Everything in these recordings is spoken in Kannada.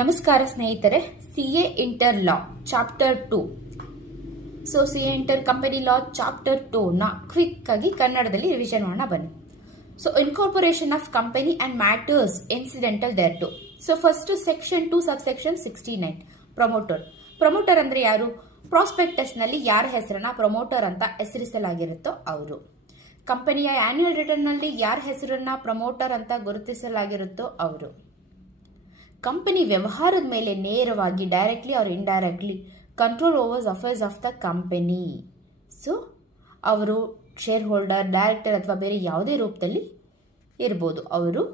ನಮಸ್ಕಾರ ಸ್ನೇಹಿತರೆ, CA inter law chapter 2. CA inter company law chapter 2 ನ ಕ್ವಿಕ್ ಆಗಿ ಕನ್ನಡದಲ್ಲಿ ರಿವಿಷನ್ ಮಾಡೋಣ ಬನ್ನಿ. Incorporation of company and matters incidental there to. First section 2 sub section 69 promoter ಅಂದ್ರೆ ಯಾರು? ಪ್ರಾಸ್ಪೆಕ್ಟಸ್ ನಲ್ಲಿ ಯಾರ ಹೆಸರನ್ನ ಪ್ರಮೋಟರ್ ಅಂತ ಹೆಸರಿಸಲಾಗಿರುತ್ತೋ ಅವರು. ಕಂಪನಿಯ ಆನ್ಯುವಲ್ ರಿಟರ್ನ್ ನಲ್ಲಿ ಯಾರ ಹೆಸರನ್ನ ಪ್ರಮೋಟರ್ ಅಂತ ಗುರುತಿಸಲಾಗಿರುತ್ತೋ ಅವರು. ಕಂಪನಿ ವ್ಯವಹಾರದ ಮೇಲೆ ನೇರವಾಗಿ directly R indirectly control overs affairs of the company. ಅವರು ಶೇರ್ ಹೋಲ್ಡರ್, ಡೈರೆಕ್ಟರ್ ಅಥವಾ ಬೇರೆ ಯಾವುದೇ ರೂಪದಲ್ಲಿ ಇರ್ಬೋದು. ಅವರು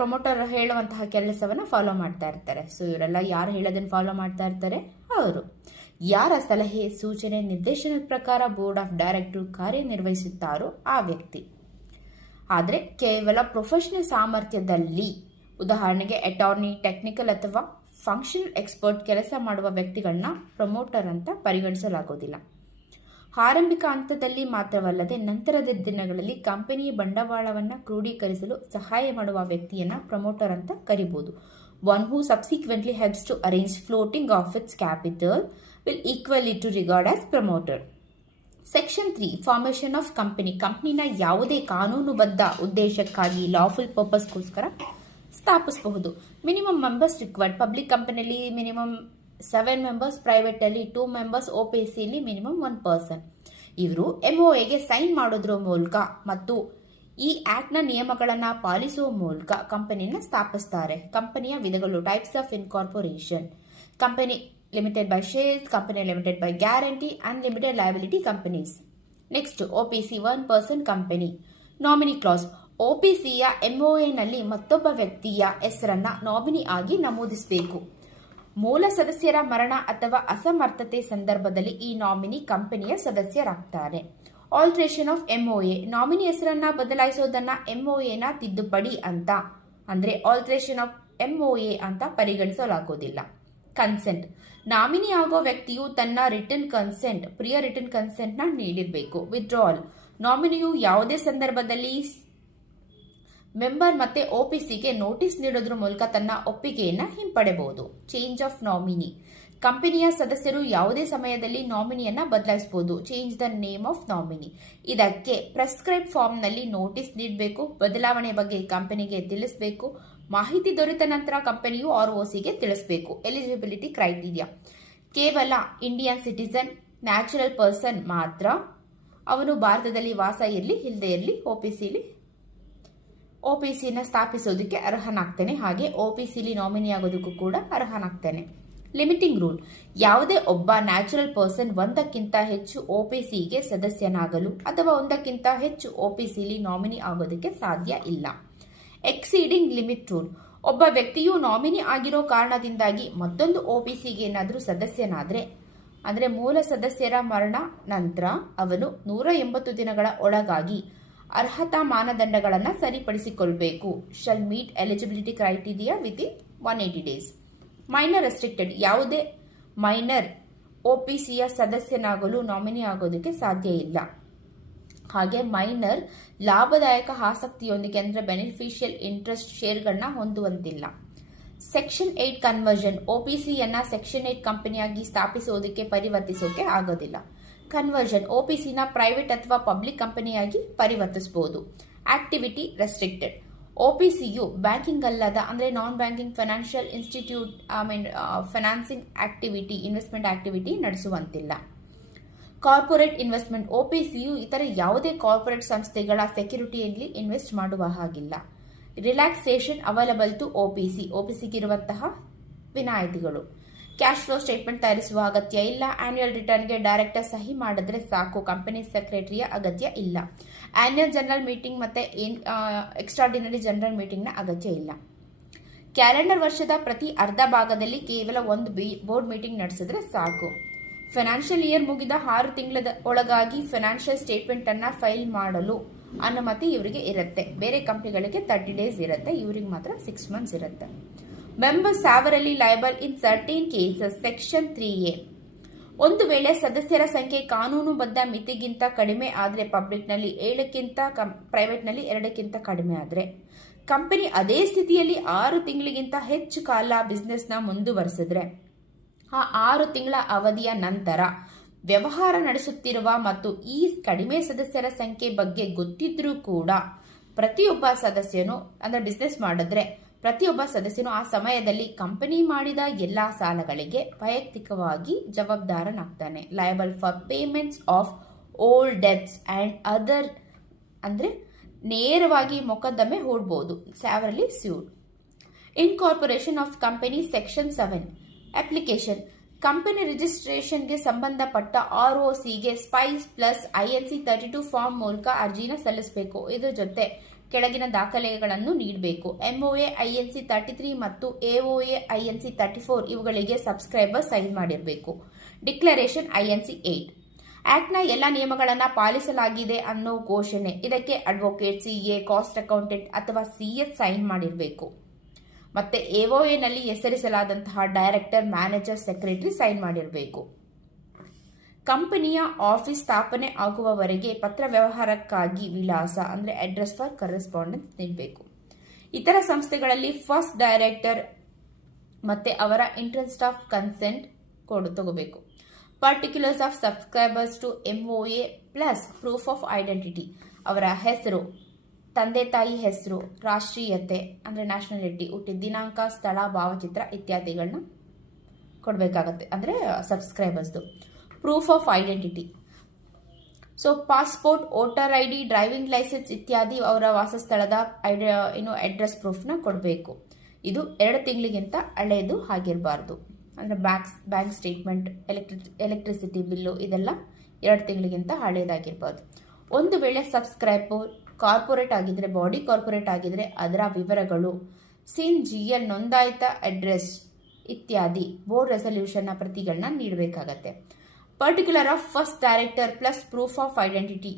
ಪ್ರಮೋಟರ್ ಹೇಳುವಂತಹ ಕೆಲಸವನ್ನು ಫಾಲೋ ಮಾಡ್ತಾ ಇರ್ತಾರೆ. ಇವರೆಲ್ಲ ಯಾರು ಹೇಳೋದನ್ನು ಫಾಲೋ ಮಾಡ್ತಾ ಇರ್ತಾರೆ? ಅವರು. ಯಾರ ಸಲಹೆ, ಸೂಚನೆ, ನಿರ್ದೇಶನದ ಪ್ರಕಾರ ಬೋರ್ಡ್ ಆಫ್ ಡೈರೆಕ್ಟರ್ ಕಾರ್ಯನಿರ್ವಹಿಸುತ್ತಾರೋ ಆ ವ್ಯಕ್ತಿ. ಆದರೆ ಕೇವಲ ಪ್ರೊಫೆಷನಲ್ ಸಾಮರ್ಥ್ಯದಲ್ಲಿ, ಉದಾಹರಣೆಗೆ ಅಟಾರ್ನಿ, ಟೆಕ್ನಿಕಲ್ ಅಥವಾ ಫಂಕ್ಷನಲ್ ಎಕ್ಸ್ಪರ್ಟ್ ಕೆಲಸ ಮಾಡುವ ವ್ಯಕ್ತಿಗಳನ್ನ ಪ್ರಮೋಟರ್ ಅಂತ ಪರಿಗಣಿಸಲಾಗುವುದಿಲ್ಲ. ಆರಂಭಿಕ ಹಂತದಲ್ಲಿ ಮಾತ್ರವಲ್ಲದೆ ನಂತರದ ದಿನಗಳಲ್ಲಿ ಕಂಪನಿಯ ಬಂಡವಾಳವನ್ನು ಕ್ರೋಢೀಕರಿಸಲು ಸಹಾಯ ಮಾಡುವ ವ್ಯಕ್ತಿಯನ್ನ ಪ್ರಮೋಟರ್ ಅಂತ ಕರಿಬಹುದು. One who subsequently helps to arrange floating of its capital will equally to regard as promoter. Section 3 formation of company. ಕಂಪನಿನ ಯಾವುದೇ ಕಾನೂನುಬದ್ಧ ಉದ್ದೇಶಕ್ಕಾಗಿ ಲಾಫುಲ್ ಪರ್ಪಸ್ಗೋಸ್ಕರ ಸ್ಥಾಪಿಸಬಹುದು. Minimum members required. ಪಬ್ಲಿಕ್ ಕಂಪನಿಯಲ್ಲಿ ಮಿನಿಮಮ್ 7 ಮೆಂಬರ್ಸ್, ಪ್ರೈವೇಟ್ ಅಲ್ಲಿ 2 ಮೆಂಬರ್ಸ್, OPCಯಲ್ಲಿ ಮಿನಿಮಮ್ 1 ಪರ್ಸನ್. ಇವರು MOAಗೆ ಸೈನ್ ಮಾಡೋದ್ರ ಮೂಲಕ ಮತ್ತು ಈ ಆಕ್ಟ್ ನ ನಿಯಮಗಳನ್ನ ಪಾಲಿಸುವ ಮೂಲಕ ಕಂಪನಿಯನ್ನ ಸ್ಥಾಪಿಸ್ತಾರೆ. ಕಂಪನಿಯ ವಿಧಗಳು: types of incorporation, company limited by shares, company limited by guarantee, unlimited liability companies. Next OPC 1 person company. Nominee clause. OPCಯ MOAನಲ್ಲಿ ಮತ್ತೊಬ್ಬ ವ್ಯಕ್ತಿಯ ಹೆಸರನ್ನ ನಾಮಿನಿ ಆಗಿ ನಮೂದಿಸಬೇಕು. ಮೂಲ ಸದಸ್ಯರ ಮರಣ ಅಥವಾ ಅಸಮರ್ಥತೆ ಸಂದರ್ಭದಲ್ಲಿ ಈ ನಾಮಿನಿ ಕಂಪನಿಯ ಸದಸ್ಯರಾಗ್ತಾರೆ. Alteration of MOA. ನಾಮಿನಿ ಹೆಸರನ್ನ ಬದಲಾಯಿಸೋದನ್ನ MOAನ ತಿದ್ದುಪಡಿ ಅಂತ, ಅಂದ್ರೆ ಆಲ್ಟ್ರೇಷನ್ ಆಫ್ MOA ಅಂತ ಪರಿಗಣಿಸಲಾಗುವುದಿಲ್ಲ. ಕನ್ಸೆಂಟ್. ನಾಮಿನಿ ಆಗೋ ವ್ಯಕ್ತಿಯು ತನ್ನ ರಿಟರ್ನ್ ಕನ್ಸೆಂಟ್, ಪ್ರಿಯ ರಿಟರ್ನ್ ಕನ್ಸೆಂಟ್ ನ ನೀಡಿರಬೇಕು. ವಿತ್ಡ್ರಾವಲ್. ನಾಮಿನಿಯು ಯಾವುದೇ ಸಂದರ್ಭದಲ್ಲಿ ಮೆಂಬರ್ ಮತ್ತೆ OPCಗೆ ನೋಟಿಸ್ ನೀಡೋದ್ರ ಮೂಲಕ ತನ್ನ ಒಪ್ಪಿಗೆಯನ್ನ ಹಿಂಪಡೆಯಬಹುದು. Change of nominee. ಕಂಪನಿಯ ಸದಸ್ಯರು ಯಾವುದೇ ಸಮಯದಲ್ಲಿ ನಾಮಿನಿಯನ್ನ ಬದಲಾಯಿಸಬಹುದು. Change the name of nominee. ಇದಕ್ಕೆ ಪ್ರೆಸ್ಕ್ರೈಬ್ ಫಾರ್ಮ್ ನಲ್ಲಿ ನೋಟಿಸ್ ನೀಡಬೇಕು. ಬದಲಾವಣೆ ಬಗ್ಗೆ ಕಂಪನಿಗೆ ತಿಳಿಸಬೇಕು. ಮಾಹಿತಿ ದೊರೆತ ನಂತರ ಕಂಪನಿಯು ROCಗೆ ತಿಳಿಸಬೇಕು. Eligibility criteria. ಕೇವಲ ಇಂಡಿಯನ್ ಸಿಟಿಸನ್, ನ್ಯಾಚುರಲ್ ಪರ್ಸನ್ ಮಾತ್ರ. ಅವನು ಭಾರತದಲ್ಲಿ ವಾಸ ಇರಲಿ ಇಲ್ಲದೆ ಇರಲಿ OPCನ ಸ್ಥಾಪಿಸೋದಕ್ಕೆ ಅರ್ಹನಾಗ್ತಾನೆ. ಹಾಗೆ OPCಲಿ ನಾಮಿನಿ ಆಗೋದಕ್ಕೂ ಕೂಡ ಅರ್ಹನಾಗ್ತಾನೆ. Limiting rule. ಯಾವುದೇ ಒಬ್ಬ ನ್ಯಾಚುರಲ್ ಪರ್ಸನ್ ಒಂದಕ್ಕಿಂತ ಹೆಚ್ಚು OPCಗೆ ಸದಸ್ಯನಾಗಲು ಅಥವಾ ಒಂದಕ್ಕಿಂತ ಹೆಚ್ಚು OPCಲಿ ನಾಮಿನಿ ಆಗೋದಕ್ಕೆ ಸಾಧ್ಯ ಇಲ್ಲ. Exceeding limit rule. ಒಬ್ಬ ವ್ಯಕ್ತಿಯು ನಾಮಿನಿ ಆಗಿರೋ ಕಾರಣದಿಂದಾಗಿ ಮತ್ತೊಂದು OPCಗೆ ಏನಾದರೂ ಸದಸ್ಯನಾದ್ರೆ, ಅಂದ್ರೆ ಮೂಲ ಸದಸ್ಯರ ಮರಣ ನಂತರ ಅವನು 180 ದಿನಗಳ ಒಳಗಾಗಿ ಅರ್ಹತಾ ಮಾನದಂಡಗಳನ್ನು ಸರಿಪಡಿಸಿಕೊಳ್ಳಬೇಕು. Shall meet eligibility criteria within 180 days. Minor restricted. ಯಾವುದೇ ಮೈನರ್ OPCಯ ಸದಸ್ಯನಾಗಲು ನಾಮಿನಿ ಆಗೋದಕ್ಕೆ ಸಾಧ್ಯ ಇಲ್ಲ. ಹಾಗೆ ಮೈನರ್ ಲಾಭದಾಯಕ ಆಸಕ್ತಿಯೊಂದಿಗೆ ಅಂದ್ರೆ ಬೆನಿಫಿಷಿಯಲ್ ಇಂಟ್ರೆಸ್ಟ್ ಶೇರ್ಗಳನ್ನ ಹೊಂದುವಂತಿಲ್ಲ. Section 8 conversion. OPCಯನ್ನ ಸೆಕ್ಷನ್ 8 ಕಂಪನಿಯಾಗಿ ಸ್ಥಾಪಿಸೋದಕ್ಕೆ ಪರಿವರ್ತಿಸೋಕೆ ಆಗೋದಿಲ್ಲ. ಕನ್ವರ್ಷನ್. OPCನ ಪ್ರೈವೇಟ್ ಅಥವಾ ಪಬ್ಲಿಕ್ ಕಂಪನಿಯಾಗಿ ಪರಿವರ್ತಿಸಬಹುದು. Activity restricted. OPCಯು ಬ್ಯಾಂಕಿಂಗ್ ಅಲ್ಲದ ಅಂದ್ರೆ non banking financial institute financing activity, investment activity ನಡೆಸುವಂತಿಲ್ಲ. Corporate investment. OPCಯು ಇತರ ಯಾವುದೇ ಕಾರ್ಪೊರೇಟ್ ಸಂಸ್ಥೆಗಳ ಸೆಕ್ಯೂರಿಟಿಯಲ್ಲಿ ಇನ್ವೆಸ್ಟ್ ಮಾಡುವ ಹಾಗಿಲ್ಲ. ರಿಲ್ಯಾಕ್ಸೇಷನ್ ಅವೈಲಬಲ್ ಟು OPCಗಿರುವಂತಹ ವಿನಾಯಿತಿಗಳು. ಕ್ಯಾಶ್ ಫ್ಲೋ ಸ್ಟೇಟ್ಮೆಂಟ್ ತಯಾರಿಸುವ ಅಗತ್ಯ ಇಲ್ಲ. ಆನ್ಯುವಲ್ ರಿಟರ್ನ್ಗೆ ಡೈರೆಕ್ಟರ್ ಸಹಿ ಮಾಡಿದ್ರೆ ಸಾಕು. ಕಂಪನಿ ಸೆಕ್ರೆಟರಿಯ ಅಗತ್ಯ ಇಲ್ಲ. ಆನ್ಯುವಲ್ ಜನರಲ್ ಮೀಟಿಂಗ್ ಮತ್ತೆ ಎಕ್ಸ್ಟ್ರಾರ್ಡಿನರಿ ಜನರಲ್ ಮೀಟಿಂಗ್ನ ಅಗತ್ಯ ಇಲ್ಲ. ಕ್ಯಾಲೆಂಡರ್ ವರ್ಷದ ಪ್ರತಿ ಅರ್ಧ ಭಾಗದಲ್ಲಿ ಕೇವಲ ಒಂದು ಬೋರ್ಡ್ ಮೀಟಿಂಗ್ ನಡೆಸಿದ್ರೆ ಸಾಕು. ಫೈನಾನ್ಷಿಯಲ್ ಇಯರ್ ಮುಗಿದ 6 ತಿಂಗಳ ಒಳಗಾಗಿ ಫೈನಾನ್ಷಿಯಲ್ ಸ್ಟೇಟ್ಮೆಂಟ್ ಅನ್ನ ಫೈಲ್ ಮಾಡಲು ಅನುಮತಿ ಇವರಿಗೆ ಇರುತ್ತೆ. ಬೇರೆ ಕಂಪನಿಗಳಿಗೆ 30 ಡೇಸ್ ಇರುತ್ತೆ, ಇವರಿಗೆ ಮಾತ್ರ 6 ಮಂತ್ಸ್ ಇರುತ್ತೆ. ಮೆಂಬರ್ಸ್ ಸಾವರಲ್ಲಿ ಲಯಬಲ್ ಇನ್ ಸರ್ಟೇನ್ ಕೇಸಸ್. Section 3A. ಒಂದು ವೇಳೆ ಸದಸ್ಯರ ಸಂಖ್ಯೆ ಕಾನೂನುಬದ್ಧ ಮಿತಿಗಿಂತ ಕಡಿಮೆ ಆದರೆ, ಪಬ್ಲಿಕ್ನಲ್ಲಿ 7ಕ್ಕಿಂತ ಪ್ರೈವೇಟ್ನಲ್ಲಿ 2ಕ್ಕಿಂತ ಕಡಿಮೆ ಆದರೆ ಕಂಪನಿ ಅದೇ ಸ್ಥಿತಿಯಲ್ಲಿ 6 ತಿಂಗಳಿಗಿಂತ ಹೆಚ್ಚು ಕಾಲ ಬಿಸ್ನೆಸ್ನ ಮುಂದುವರೆಸಿದ್ರೆ ಆ 6 ತಿಂಗಳ ಅವಧಿಯ ನಂತರ ವ್ಯವಹಾರ ನಡೆಸುತ್ತಿರುವ ಮತ್ತು ಈ ಕಡಿಮೆ ಸದಸ್ಯರ ಸಂಖ್ಯೆ ಬಗ್ಗೆ ಗೊತ್ತಿದ್ರೂ ಕೂಡ ಪ್ರತಿಯೊಬ್ಬ ಸದಸ್ಯನು ಅಂದರೆ ಬಿಸ್ನೆಸ್ ಮಾಡಿದ್ರೆ ಪ್ರತಿಯೊಬ್ಬ ಸದಸ್ಯನು ಆ ಸಮಯದಲ್ಲಿ ಕಂಪನಿ ಮಾಡಿದ ಎಲ್ಲಾ ಸಾಲಗಳಿಗೆ ವೈಯಕ್ತಿಕವಾಗಿ ಜವಾಬ್ದಾರನಾಗ್ತಾನೆ. Liable for payments of old debts and other ಅಂದರೆ ನೇರವಾಗಿ ಮೊಕದ್ದಮೆ ಹೂಡಬಹುದು. Severally sued. Incorporation of company section 7 application. Company ರಿಜಿಸ್ಟ್ರೇಷನ್ಗೆ ಸಂಬಂಧಪಟ್ಟ ROCಗೆ ಸ್ಪೈಸ್ ಪ್ಲಸ್ INC 32 ಫಾರ್ಮ್ ಮೂಲಕ ಅರ್ಜಿನ ಸಲ್ಲಿಸಬೇಕು. ಇದರ ಜೊತೆ ಕೆಳಗಿನ ದಾಖಲೆಗಳನ್ನು ನೀಡಬೇಕು. MOA INC 33 ಮತ್ತು AOA INC 34 ಇವುಗಳಿಗೆ ಸಬ್ಸ್ಕ್ರೈಬರ್ ಸೈನ್ ಮಾಡಿರಬೇಕು. Declaration INC 8. ಆಕ್ಟ್ನ ಎಲ್ಲ ನಿಯಮಗಳನ್ನು ಪಾಲಿಸಲಾಗಿದೆ ಅನ್ನೋ ಘೋಷಣೆ. ಇದಕ್ಕೆ ಅಡ್ವೊಕೇಟ್, CA, ಕಾಸ್ಟ್ ಅಕೌಂಟೆಂಟ್ ಅಥವಾ CS ಸೈನ್ ಮಾಡಿರಬೇಕು. ಮತ್ತೆ AOA ನಲ್ಲಿ ಹೆಸರಿಸಲಾದಂತಹ ಡೈರೆಕ್ಟರ್, ಮ್ಯಾನೇಜರ್, ಸೆಕ್ರೆಟರಿ ಸೈನ್ ಮಾಡಿರಬೇಕು. ಕಂಪನಿಯ ಆಫೀಸ್ ಸ್ಥಾಪನೆ ಆಗುವವರೆಗೆ ಪತ್ರ ವ್ಯವಹಾರಕ್ಕಾಗಿ ವಿಳಾಸ ಅಂದರೆ ಅಡ್ರೆಸ್ ಫಾರ್ ಕರೆಸ್ಪಾಂಡೆನ್ಸ್ ನೀಡಬೇಕು. ಇತರ ಸಂಸ್ಥೆಗಳಲ್ಲಿ ಫಸ್ಟ್ ಡೈರೆಕ್ಟರ್ ಮತ್ತೆ ಅವರ ಇಂಟ್ರೆಸ್ಟ್ ಆಫ್ ಕನ್ಸೆಂಟ್ ತಗೋಬೇಕು. Particulars of subscribers to MOA plus proof of identity. ಅವರ ಹೆಸರು, ತಂದೆ ತಾಯಿ ಹೆಸರು, ರಾಷ್ಟ್ರೀಯತೆ ಅಂದರೆ ನ್ಯಾಷನಾಲಿಟಿ, ಹುಟ್ಟಿದ ದಿನಾಂಕ, ಸ್ಥಳ, ಭಾವಚಿತ್ರ ಇತ್ಯಾದಿಗಳನ್ನ ಕೊಡಬೇಕಾಗತ್ತೆ ಅಂದರೆ ಸಬ್ಸ್ಕ್ರೈಬರ್ಸ್ದು. Proof of identity. So passport, voter ID, driving licence ಇತ್ಯಾದಿ ಅವರ ವಾಸಸ್ಥಳದ ಅಡ್ರೆಸ್ ಪ್ರೂಫ್ನ ಕೊಡಬೇಕು. ಇದು 2 ತಿಂಗಳಿಗಿಂತ ಹಳೆಯದು ಆಗಿರಬಾರ್ದು. ಅಂದರೆ ಬ್ಯಾಂಕ್ ಸ್ಟೇಟ್ಮೆಂಟ್, ಎಲೆಕ್ಟ್ರಿಸಿಟಿ ಬಿಲ್ಲು ಇದೆಲ್ಲ 2 ತಿಂಗಳಿಗಿಂತ ಹಳೆಯದಾಗಿರ್ಬಾರ್ದು. ಒಂದು ವೇಳೆ ಸಬ್ಸ್ಕ್ರೈಬರ್ ಕಾರ್ಪೊರೇಟ್ ಆಗಿದ್ರೆ, ಬಾಡಿ ಕಾರ್ಪೊರೇಟ್ ಆಗಿದ್ರೆ ಅದರ ವಿವರಗಳು, ಸಿನ್ GL ನೋಂದಾಯಿತ ಅಡ್ರೆಸ್ ಇತ್ಯಾದಿ ಬೋರ್ಡ್ ರೆಸಲ್ಯೂಷನ್ನ ಪ್ರತಿಗಳನ್ನ ನೀಡಬೇಕಾಗತ್ತೆ. Particular of first director plus proof of identity.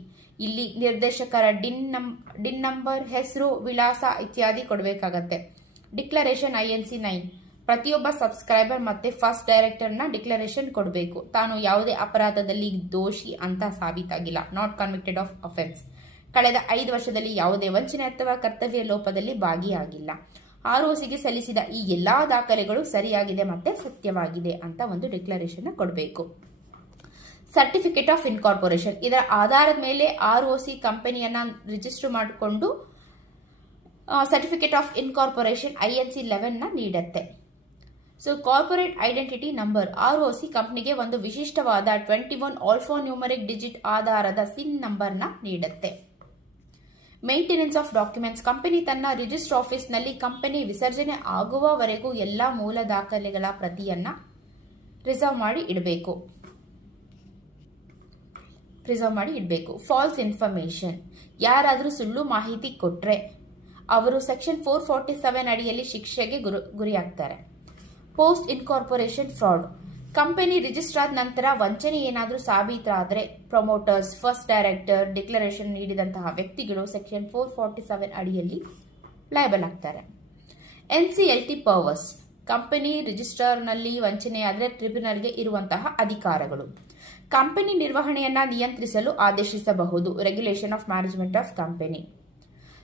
ಇಲ್ಲಿ ನಿರ್ದೇಶಕರ ಡಿನ್ ನಂಬರ್, ಹೆಸರು, ವಿಳಾಸ ಇತ್ಯಾದಿ ಕೊಡಬೇಕಾಗತ್ತೆ. Declaration INC 9. ಪ್ರತಿಯೊಬ್ಬ ಸಬ್ಸ್ಕ್ರೈಬರ್ ಮತ್ತೆ ಫಸ್ಟ್ ಡೈರೆಕ್ಟರ್ನ ಡಿಕ್ಲರೇಷನ್ ಕೊಡಬೇಕು. ತಾನು ಯಾವುದೇ ಅಪರಾಧದಲ್ಲಿ ದೋಷಿ ಅಂತ ಸಾಬೀತಾಗಿಲ್ಲ, ನಾಟ್ ಕನ್ವಿಕ್ಟೆಡ್ ಆಫ್ ಅಫೆನ್ಸ್. ಕಳೆದ 5 ವರ್ಷದಲ್ಲಿ ಯಾವುದೇ ವಂಚನೆ ಅಥವಾ ಕರ್ತವ್ಯ ಲೋಪದಲ್ಲಿ ಭಾಗಿಯಾಗಿಲ್ಲ. ROCಗೆ ಸಲ್ಲಿಸಿದ ಈ ಎಲ್ಲಾ ದಾಖಲೆಗಳು ಸರಿಯಾಗಿದೆ ಮತ್ತೆ ಸತ್ಯವಾಗಿದೆ ಅಂತ ಒಂದು ಡಿಕ್ಲರೇಷನ್ ಕೊಡಬೇಕು. Certificate of incorporation. ಇದರ ಆಧಾರದ ಮೇಲೆ ROC ಕಂಪನಿಯನ್ನ ರಿಜಿಸ್ಟರ್ ಮಾಡಿಕೊಂಡು ಸರ್ಟಿಫಿಕೇಟ್ ಆಫ್ ಇನ್ಕಾರ್ಪೊರೇಷನ್ INC 11ನ ನೀಡುತ್ತೆ. So corporate identity number. ROC ಕಂಪನಿಗೆ ಒಂದು ವಿಶಿಷ್ಟವಾದ 21 ಆಲ್ಫಾ ನ್ಯೂಮರಿಕ್ ಡಿಜಿಟ್ ಆಧಾರದ ಸಿನ್ ನಂಬರ್ನ ನೀಡುತ್ತೆ. Maintenance of documents. ಕಂಪನಿ ತನ್ನ ರಿಜಿಸ್ಟರ್ ಆಫೀಸ್ನಲ್ಲಿ ಕಂಪನಿ ವಿಸರ್ಜನೆ ಆಗುವವರೆಗೂ ಎಲ್ಲ ಮೂಲ ದಾಖಲೆಗಳ ಪ್ರತಿಯನ್ನ ಪ್ರಿಸರ್ವ್ ಮಾಡಿ ಇಡಬೇಕು. False information. ಯಾರಾದರೂ ಸುಳ್ಳು ಮಾಹಿತಿ ಕೊಟ್ರೆ ಅವರು ಸೆಕ್ಷನ್ 447 ಅಡಿಯಲ್ಲಿ ಶಿಕ್ಷೆಗೆ ಗುರಿಯಾಗ್ತಾರೆ. Post incorporation fraud. Company register ಆದ ನಂತರ ವಂಚನೆ ಏನಾದರೂ ಸಾಬೀತಾದರೆ ಪ್ರಮೋಟರ್ಸ್, ಫಸ್ಟ್ ಡೈರೆಕ್ಟರ್, ಡಿಕ್ಲರೇಷನ್ ನೀಡಿದಂತಹ ವ್ಯಕ್ತಿಗಳು ಸೆಕ್ಷನ್ 447 ಅಡಿಯಲ್ಲಿ ಲಯಬಲ್ ಆಗ್ತಾರೆ. NCLT powers. ಕಂಪನಿ ರಿಜಿಸ್ಟರ್ನಲ್ಲಿ ವಂಚನೆಯಾದರೆ ಟ್ರಿಬ್ಯುನಲ್ಗೆ ಇರುವಂತಹ ಅಧಿಕಾರಗಳು. ಕಂಪನಿ ನಿರ್ವಹಣೆಯನ್ನ ನಿಯಂತ್ರಿಸಲು ಆದೇಶಿಸಬಹುದು. Regulation of management of company.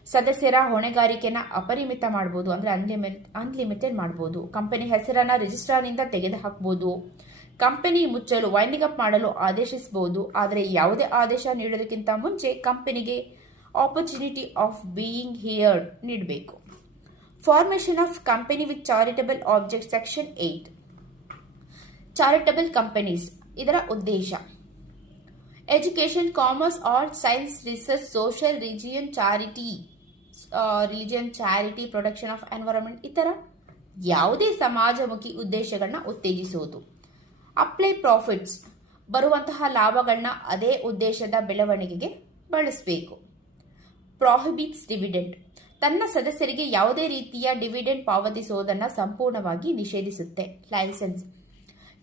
ಸದಸ್ಯರ ಹೊಣೆಗಾರಿಕೆನ ಅಪರಿಮಿತ ಮಾಡಬಹುದು ಅಂದರೆ ಅನ್ಲಿಮಿಟೆಡ್ ಮಾಡಬಹುದು. ಕಂಪನಿ ಹೆಸರನ್ನ ರಿಜಿಸ್ಟರ್ನಿಂದ ತೆಗೆದುಹಾಕಬಹುದು. ಕಂಪನಿ ಮುಚ್ಚಲು, ವೈಂಡಿಂಗ್ ಅಪ್ ಮಾಡಲು ಆದೇಶಿಸಬಹುದು. ಆದರೆ ಯಾವುದೇ ಆದೇಶ ನೀಡೋದಕ್ಕಿಂತ ಮುಂಚೆ ಕಂಪನಿಗೆ ಆಪರ್ಚುನಿಟಿ ಆಫ್ ಬೀಯಿಂಗ್ ಹಿಯರ್ಡ್ ನೀಡಬೇಕು. Formation of company with charitable object section 8. Charitable companies. ಇದರ ಉದ್ದೇಶ education, commerce, arts, science, research, social, religion, charity, protection of environment ಇತರ ಯಾವುದೇ ಸಮಾಜಮುಖಿ ಉದ್ದೇಶಗಳನ್ನ ಉತ್ತೇಜಿಸುವುದು. Apply profits. ಬರುವಂತಹ ಲಾಭಗಳನ್ನ ಅದೇ ಉದ್ದೇಶದ ಬೆಳವಣಿಗೆಗೆ ಬಳಸಬೇಕು. ಪ್ರಾಹಿಬಿಟ್ಸ್ ಡಿವಿಡೆಂಡ್. ತನ್ನ ಸದಸ್ಯರಿಗೆ ಯಾವುದೇ ರೀತಿಯ ಡಿವಿಡೆಂಡ್ ಪಾವತಿಸುವುದನ್ನು ಸಂಪೂರ್ಣವಾಗಿ ನಿಷೇಧಿಸುತ್ತೆ. ಲೈಸೆನ್ಸ್.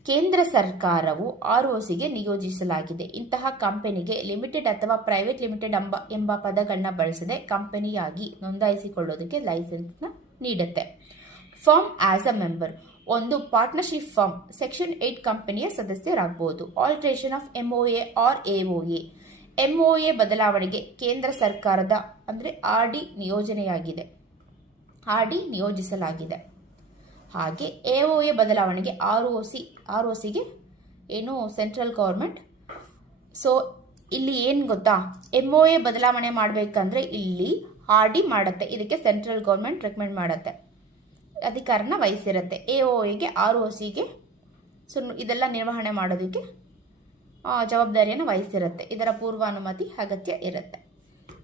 ಕೇಂದ್ರ ಸರ್ಕಾರವು ROCಗೆ ನಿಯೋಜಿಸಲಾಗಿದೆ. ಇಂತಹ ಕಂಪನಿಗೆ ಲಿಮಿಟೆಡ್ ಅಥವಾ ಪ್ರೈವೇಟ್ ಲಿಮಿಟೆಡ್ ಎಂಬ ಪದಗಳನ್ನ ಬಳಸದೆ ಕಂಪನಿಯಾಗಿ ನೋಂದಾಯಿಸಿಕೊಳ್ಳೋದಕ್ಕೆ ಲೈಸೆನ್ಸ್ನ ನೀಡುತ್ತೆ. Firm as a member. ಒಂದು ಪಾರ್ಟ್ನರ್ಶಿಪ್ ಫರ್ಮ್ ಸೆಕ್ಷನ್ 8 ಕಂಪನಿಯ ಸದಸ್ಯರಾಗಬಹುದು. Alteration of MOA or AOA. MOA ಬದಲಾವಣೆಗೆ ಕೇಂದ್ರ ಸರ್ಕಾರದ ಅಂದರೆ RD ನಿಯೋಜನೆಯಾಗಿದೆ. ಆರ್ಡಿ ನಿಯೋಜಿಸಲಾಗಿದೆ. ಹಾಗೆ ಎಒಎ ಬದಲಾವಣೆಗೆ ಆರ್ಒಸಿಗೆ ಏನು ಸೆಂಟ್ರಲ್ ಗೌರ್ಮೆಂಟ್. ಸೊ ಇಲ್ಲಿ ಏನು ಗೊತ್ತಾ, ಎಂಒಎ ಬದಲಾವಣೆ ಮಾಡಬೇಕಂದ್ರೆ ಇಲ್ಲಿ ಆರ್ಡಿ ಮಾಡುತ್ತೆ, ಇದಕ್ಕೆ ಸೆಂಟ್ರಲ್ ಗೌರ್ಮೆಂಟ್ ರೆಕಮೆಂಡ್ ಮಾಡುತ್ತೆ, ಅಧಿಕಾರನ ವಹಿಸಿರುತ್ತೆ. ಎಒಎಗೆ ಆರ್ಒಸಿಗೆ ಇದೆಲ್ಲ ನಿರ್ವಹಣೆ ಮಾಡೋದಕ್ಕೆ ಜವಾಬ್ದಾರಿಯನ್ನು ವಹಿಸಿರುತ್ತೆ. ಇದರ ಪೂರ್ವಾನುಮತಿ ಅಗತ್ಯ ಇರುತ್ತೆ.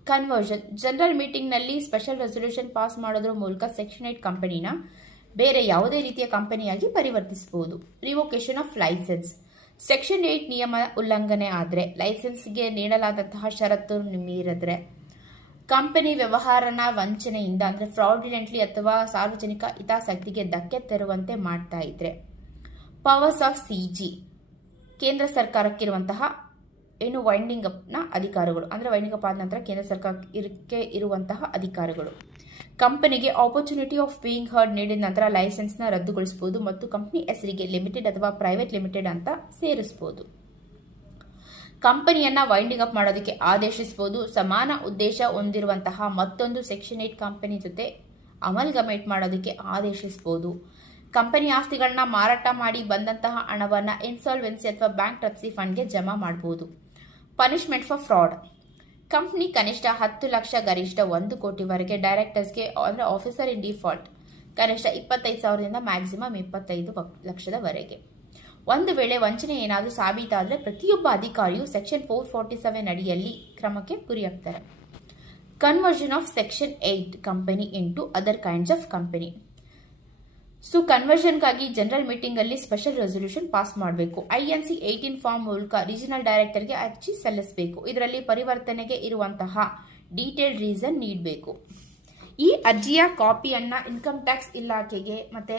ಕನ್ವರ್ಷನ್, ಜನರಲ್ ಮೀಟಿಂಗ್ನಲ್ಲಿ ಸ್ಪೆಷಲ್ ರೆಸೊಲ್ಯೂಷನ್ ಪಾಸ್ ಮಾಡೋದ್ರ ಮೂಲಕ ಸೆಕ್ಷನ್ 8 ಕಂಪನಿನ ಬೇರೆ ಯಾವುದೇ ರೀತಿಯ ಕಂಪನಿಯಾಗಿ ಪರಿವರ್ತಿಸಬಹುದು. ರಿವೋಕೇಶನ್ ಆಫ್ ಲೈಸೆನ್ಸ್, ಸೆಕ್ಷನ್ 8 ನಿಯಮ ಉಲ್ಲಂಘನೆ ಆದರೆ, ಲೈಸೆನ್ಸ್ಗೆ ನೀಡಲಾದಂತಹ ಷರತ್ತು ಮೀರಿದ್ರೆ, ಕಂಪನಿ ವ್ಯವಹಾರನ ವಂಚನೆಯಿಂದ ಅಂದರೆ ಫ್ರಾಡ್ಯುಲೆಂಟ್ಲಿ ಅಥವಾ ಸಾರ್ವಜನಿಕ ಹಿತಾಸಕ್ತಿಗೆ ಧಕ್ಕೆ ತರುವಂತೆ ಮಾಡ್ತಾ ಇದ್ರೆ, ಪವರ್ಸ್ ಆಫ್ ಸಿಜಿ, ಕೇಂದ್ರ ಸರ್ಕಾರಕ್ಕಿರುವಂತಹ ಏನು ವೈಂಡಿಂಗ್ ಅಪ್ನ ಅಧಿಕಾರಗಳು, ಅಂದರೆ ವೈಂಡಿಂಗ್ ಅಪ್ ಆದ ನಂತರ ಕೇಂದ್ರ ಸರ್ಕಾರಕ್ಕೆ ಇರುವಂತಹ ಅಧಿಕಾರಗಳು. ಕಂಪನಿಗೆ ಆಪರ್ಚುನಿಟಿ ಆಫ್ ಬೀಯಿಂಗ್ ಹರ್ಡ್ ನೀಡಿದ ನಂತರ ಲೈಸೆನ್ಸ್ನ ರದ್ದುಗೊಳಿಸಬಹುದು ಮತ್ತು ಕಂಪನಿ ಹೆಸರಿಗೆ ಲಿಮಿಟೆಡ್ ಅಥವಾ ಪ್ರೈವೇಟ್ ಲಿಮಿಟೆಡ್ ಅಂತ ಸೇರಿಸಬಹುದು. ಕಂಪನಿಯನ್ನ ವೈಂಡಿಂಗ್ ಅಪ್ ಮಾಡೋದಕ್ಕೆ ಆದೇಶಿಸಬಹುದು. ಸಮಾನ ಉದ್ದೇಶ ಹೊಂದಿರುವಂತಹ ಮತ್ತೊಂದು ಸೆಕ್ಷನ್ 8 ಕಂಪನಿ ಜೊತೆ ಅಮಲ್ಗಮೇಟ್ ಮಾಡೋದಕ್ಕೆ ಆದೇಶಿಸಬಹುದು. ಕಂಪನಿ ಆಸ್ತಿಗಳನ್ನ ಮಾರಾಟ ಮಾಡಿ ಬಂದಂತಹ ಹಣವನ್ನು ಇನ್ಸಾಲ್ವೆನ್ಸಿ ಅಥವಾ ಬ್ಯಾಂಕ್ ಟ್ರಪ್ಸಿ ಫಂಡ್ಗೆ ಜಮಾ ಮಾಡಬಹುದು. ಪನಿಷ್ಮೆಂಟ್ ಫಾರ್ ಫ್ರಾಡ್, ಕಂಪನಿ ಕನಿಷ್ಠ 10 ಲಕ್ಷ ಗರಿಷ್ಠ 1 ಕೋಟಿವರೆಗೆ ಡೈರೆಕ್ಟರ್ಸ್ಗೆ ಅಂದರೆ ಆಫೀಸರ್ ಇನ್ ಡಿಫಾಲ್ಟ್ ಕನಿಷ್ಠ 25,000ದಿಂದ ಮ್ಯಾಕ್ಸಿಮಮ್ 25 ಲಕ್ಷದವರೆಗೆ. ಒಂದು ವೇಳೆ ವಂಚನೆ ಏನಾದರೂ ಸಾಬೀತಾದರೆ ಪ್ರತಿಯೊಬ್ಬ ಅಧಿಕಾರಿಯು ಸೆಕ್ಷನ್ 447 ಅಡಿಯಲ್ಲಿ ಕ್ರಮಕ್ಕೆ ಗುರಿಯಾಗ್ತಾರೆ. Conversion of section 8 company into other kinds of company. So ಕನ್ವರ್ಷನ್ಗಾಗಿ ಜನರಲ್ ಮೀಟಿಂಗ್ ಅಲ್ಲಿ ಸ್ಪೆಷಲ್ ರೆಸೊಲ್ಯೂಷನ್ ಪಾಸ್ ಮಾಡಬೇಕು. INC 18 ಫಾರ್ಮ್ ಮೂಲಕ ರೀಜನಲ್ ಡೈರೆಕ್ಟರ್ಗೆ ಅರ್ಜಿ ಸಲ್ಲಿಸಬೇಕು. ಇದರಲ್ಲಿ ಪರಿವರ್ತನೆಗೆ ಇರುವಂತಹ ಡೀಟೇಲ್ ರೀಸನ್ ನೀಡಬೇಕು. ಈ ಅರ್ಜಿಯ ಕಾಪಿಯನ್ನ ಇನ್ಕಮ್ ಟ್ಯಾಕ್ಸ್ ಇಲಾಖೆಗೆ ಮತ್ತೆ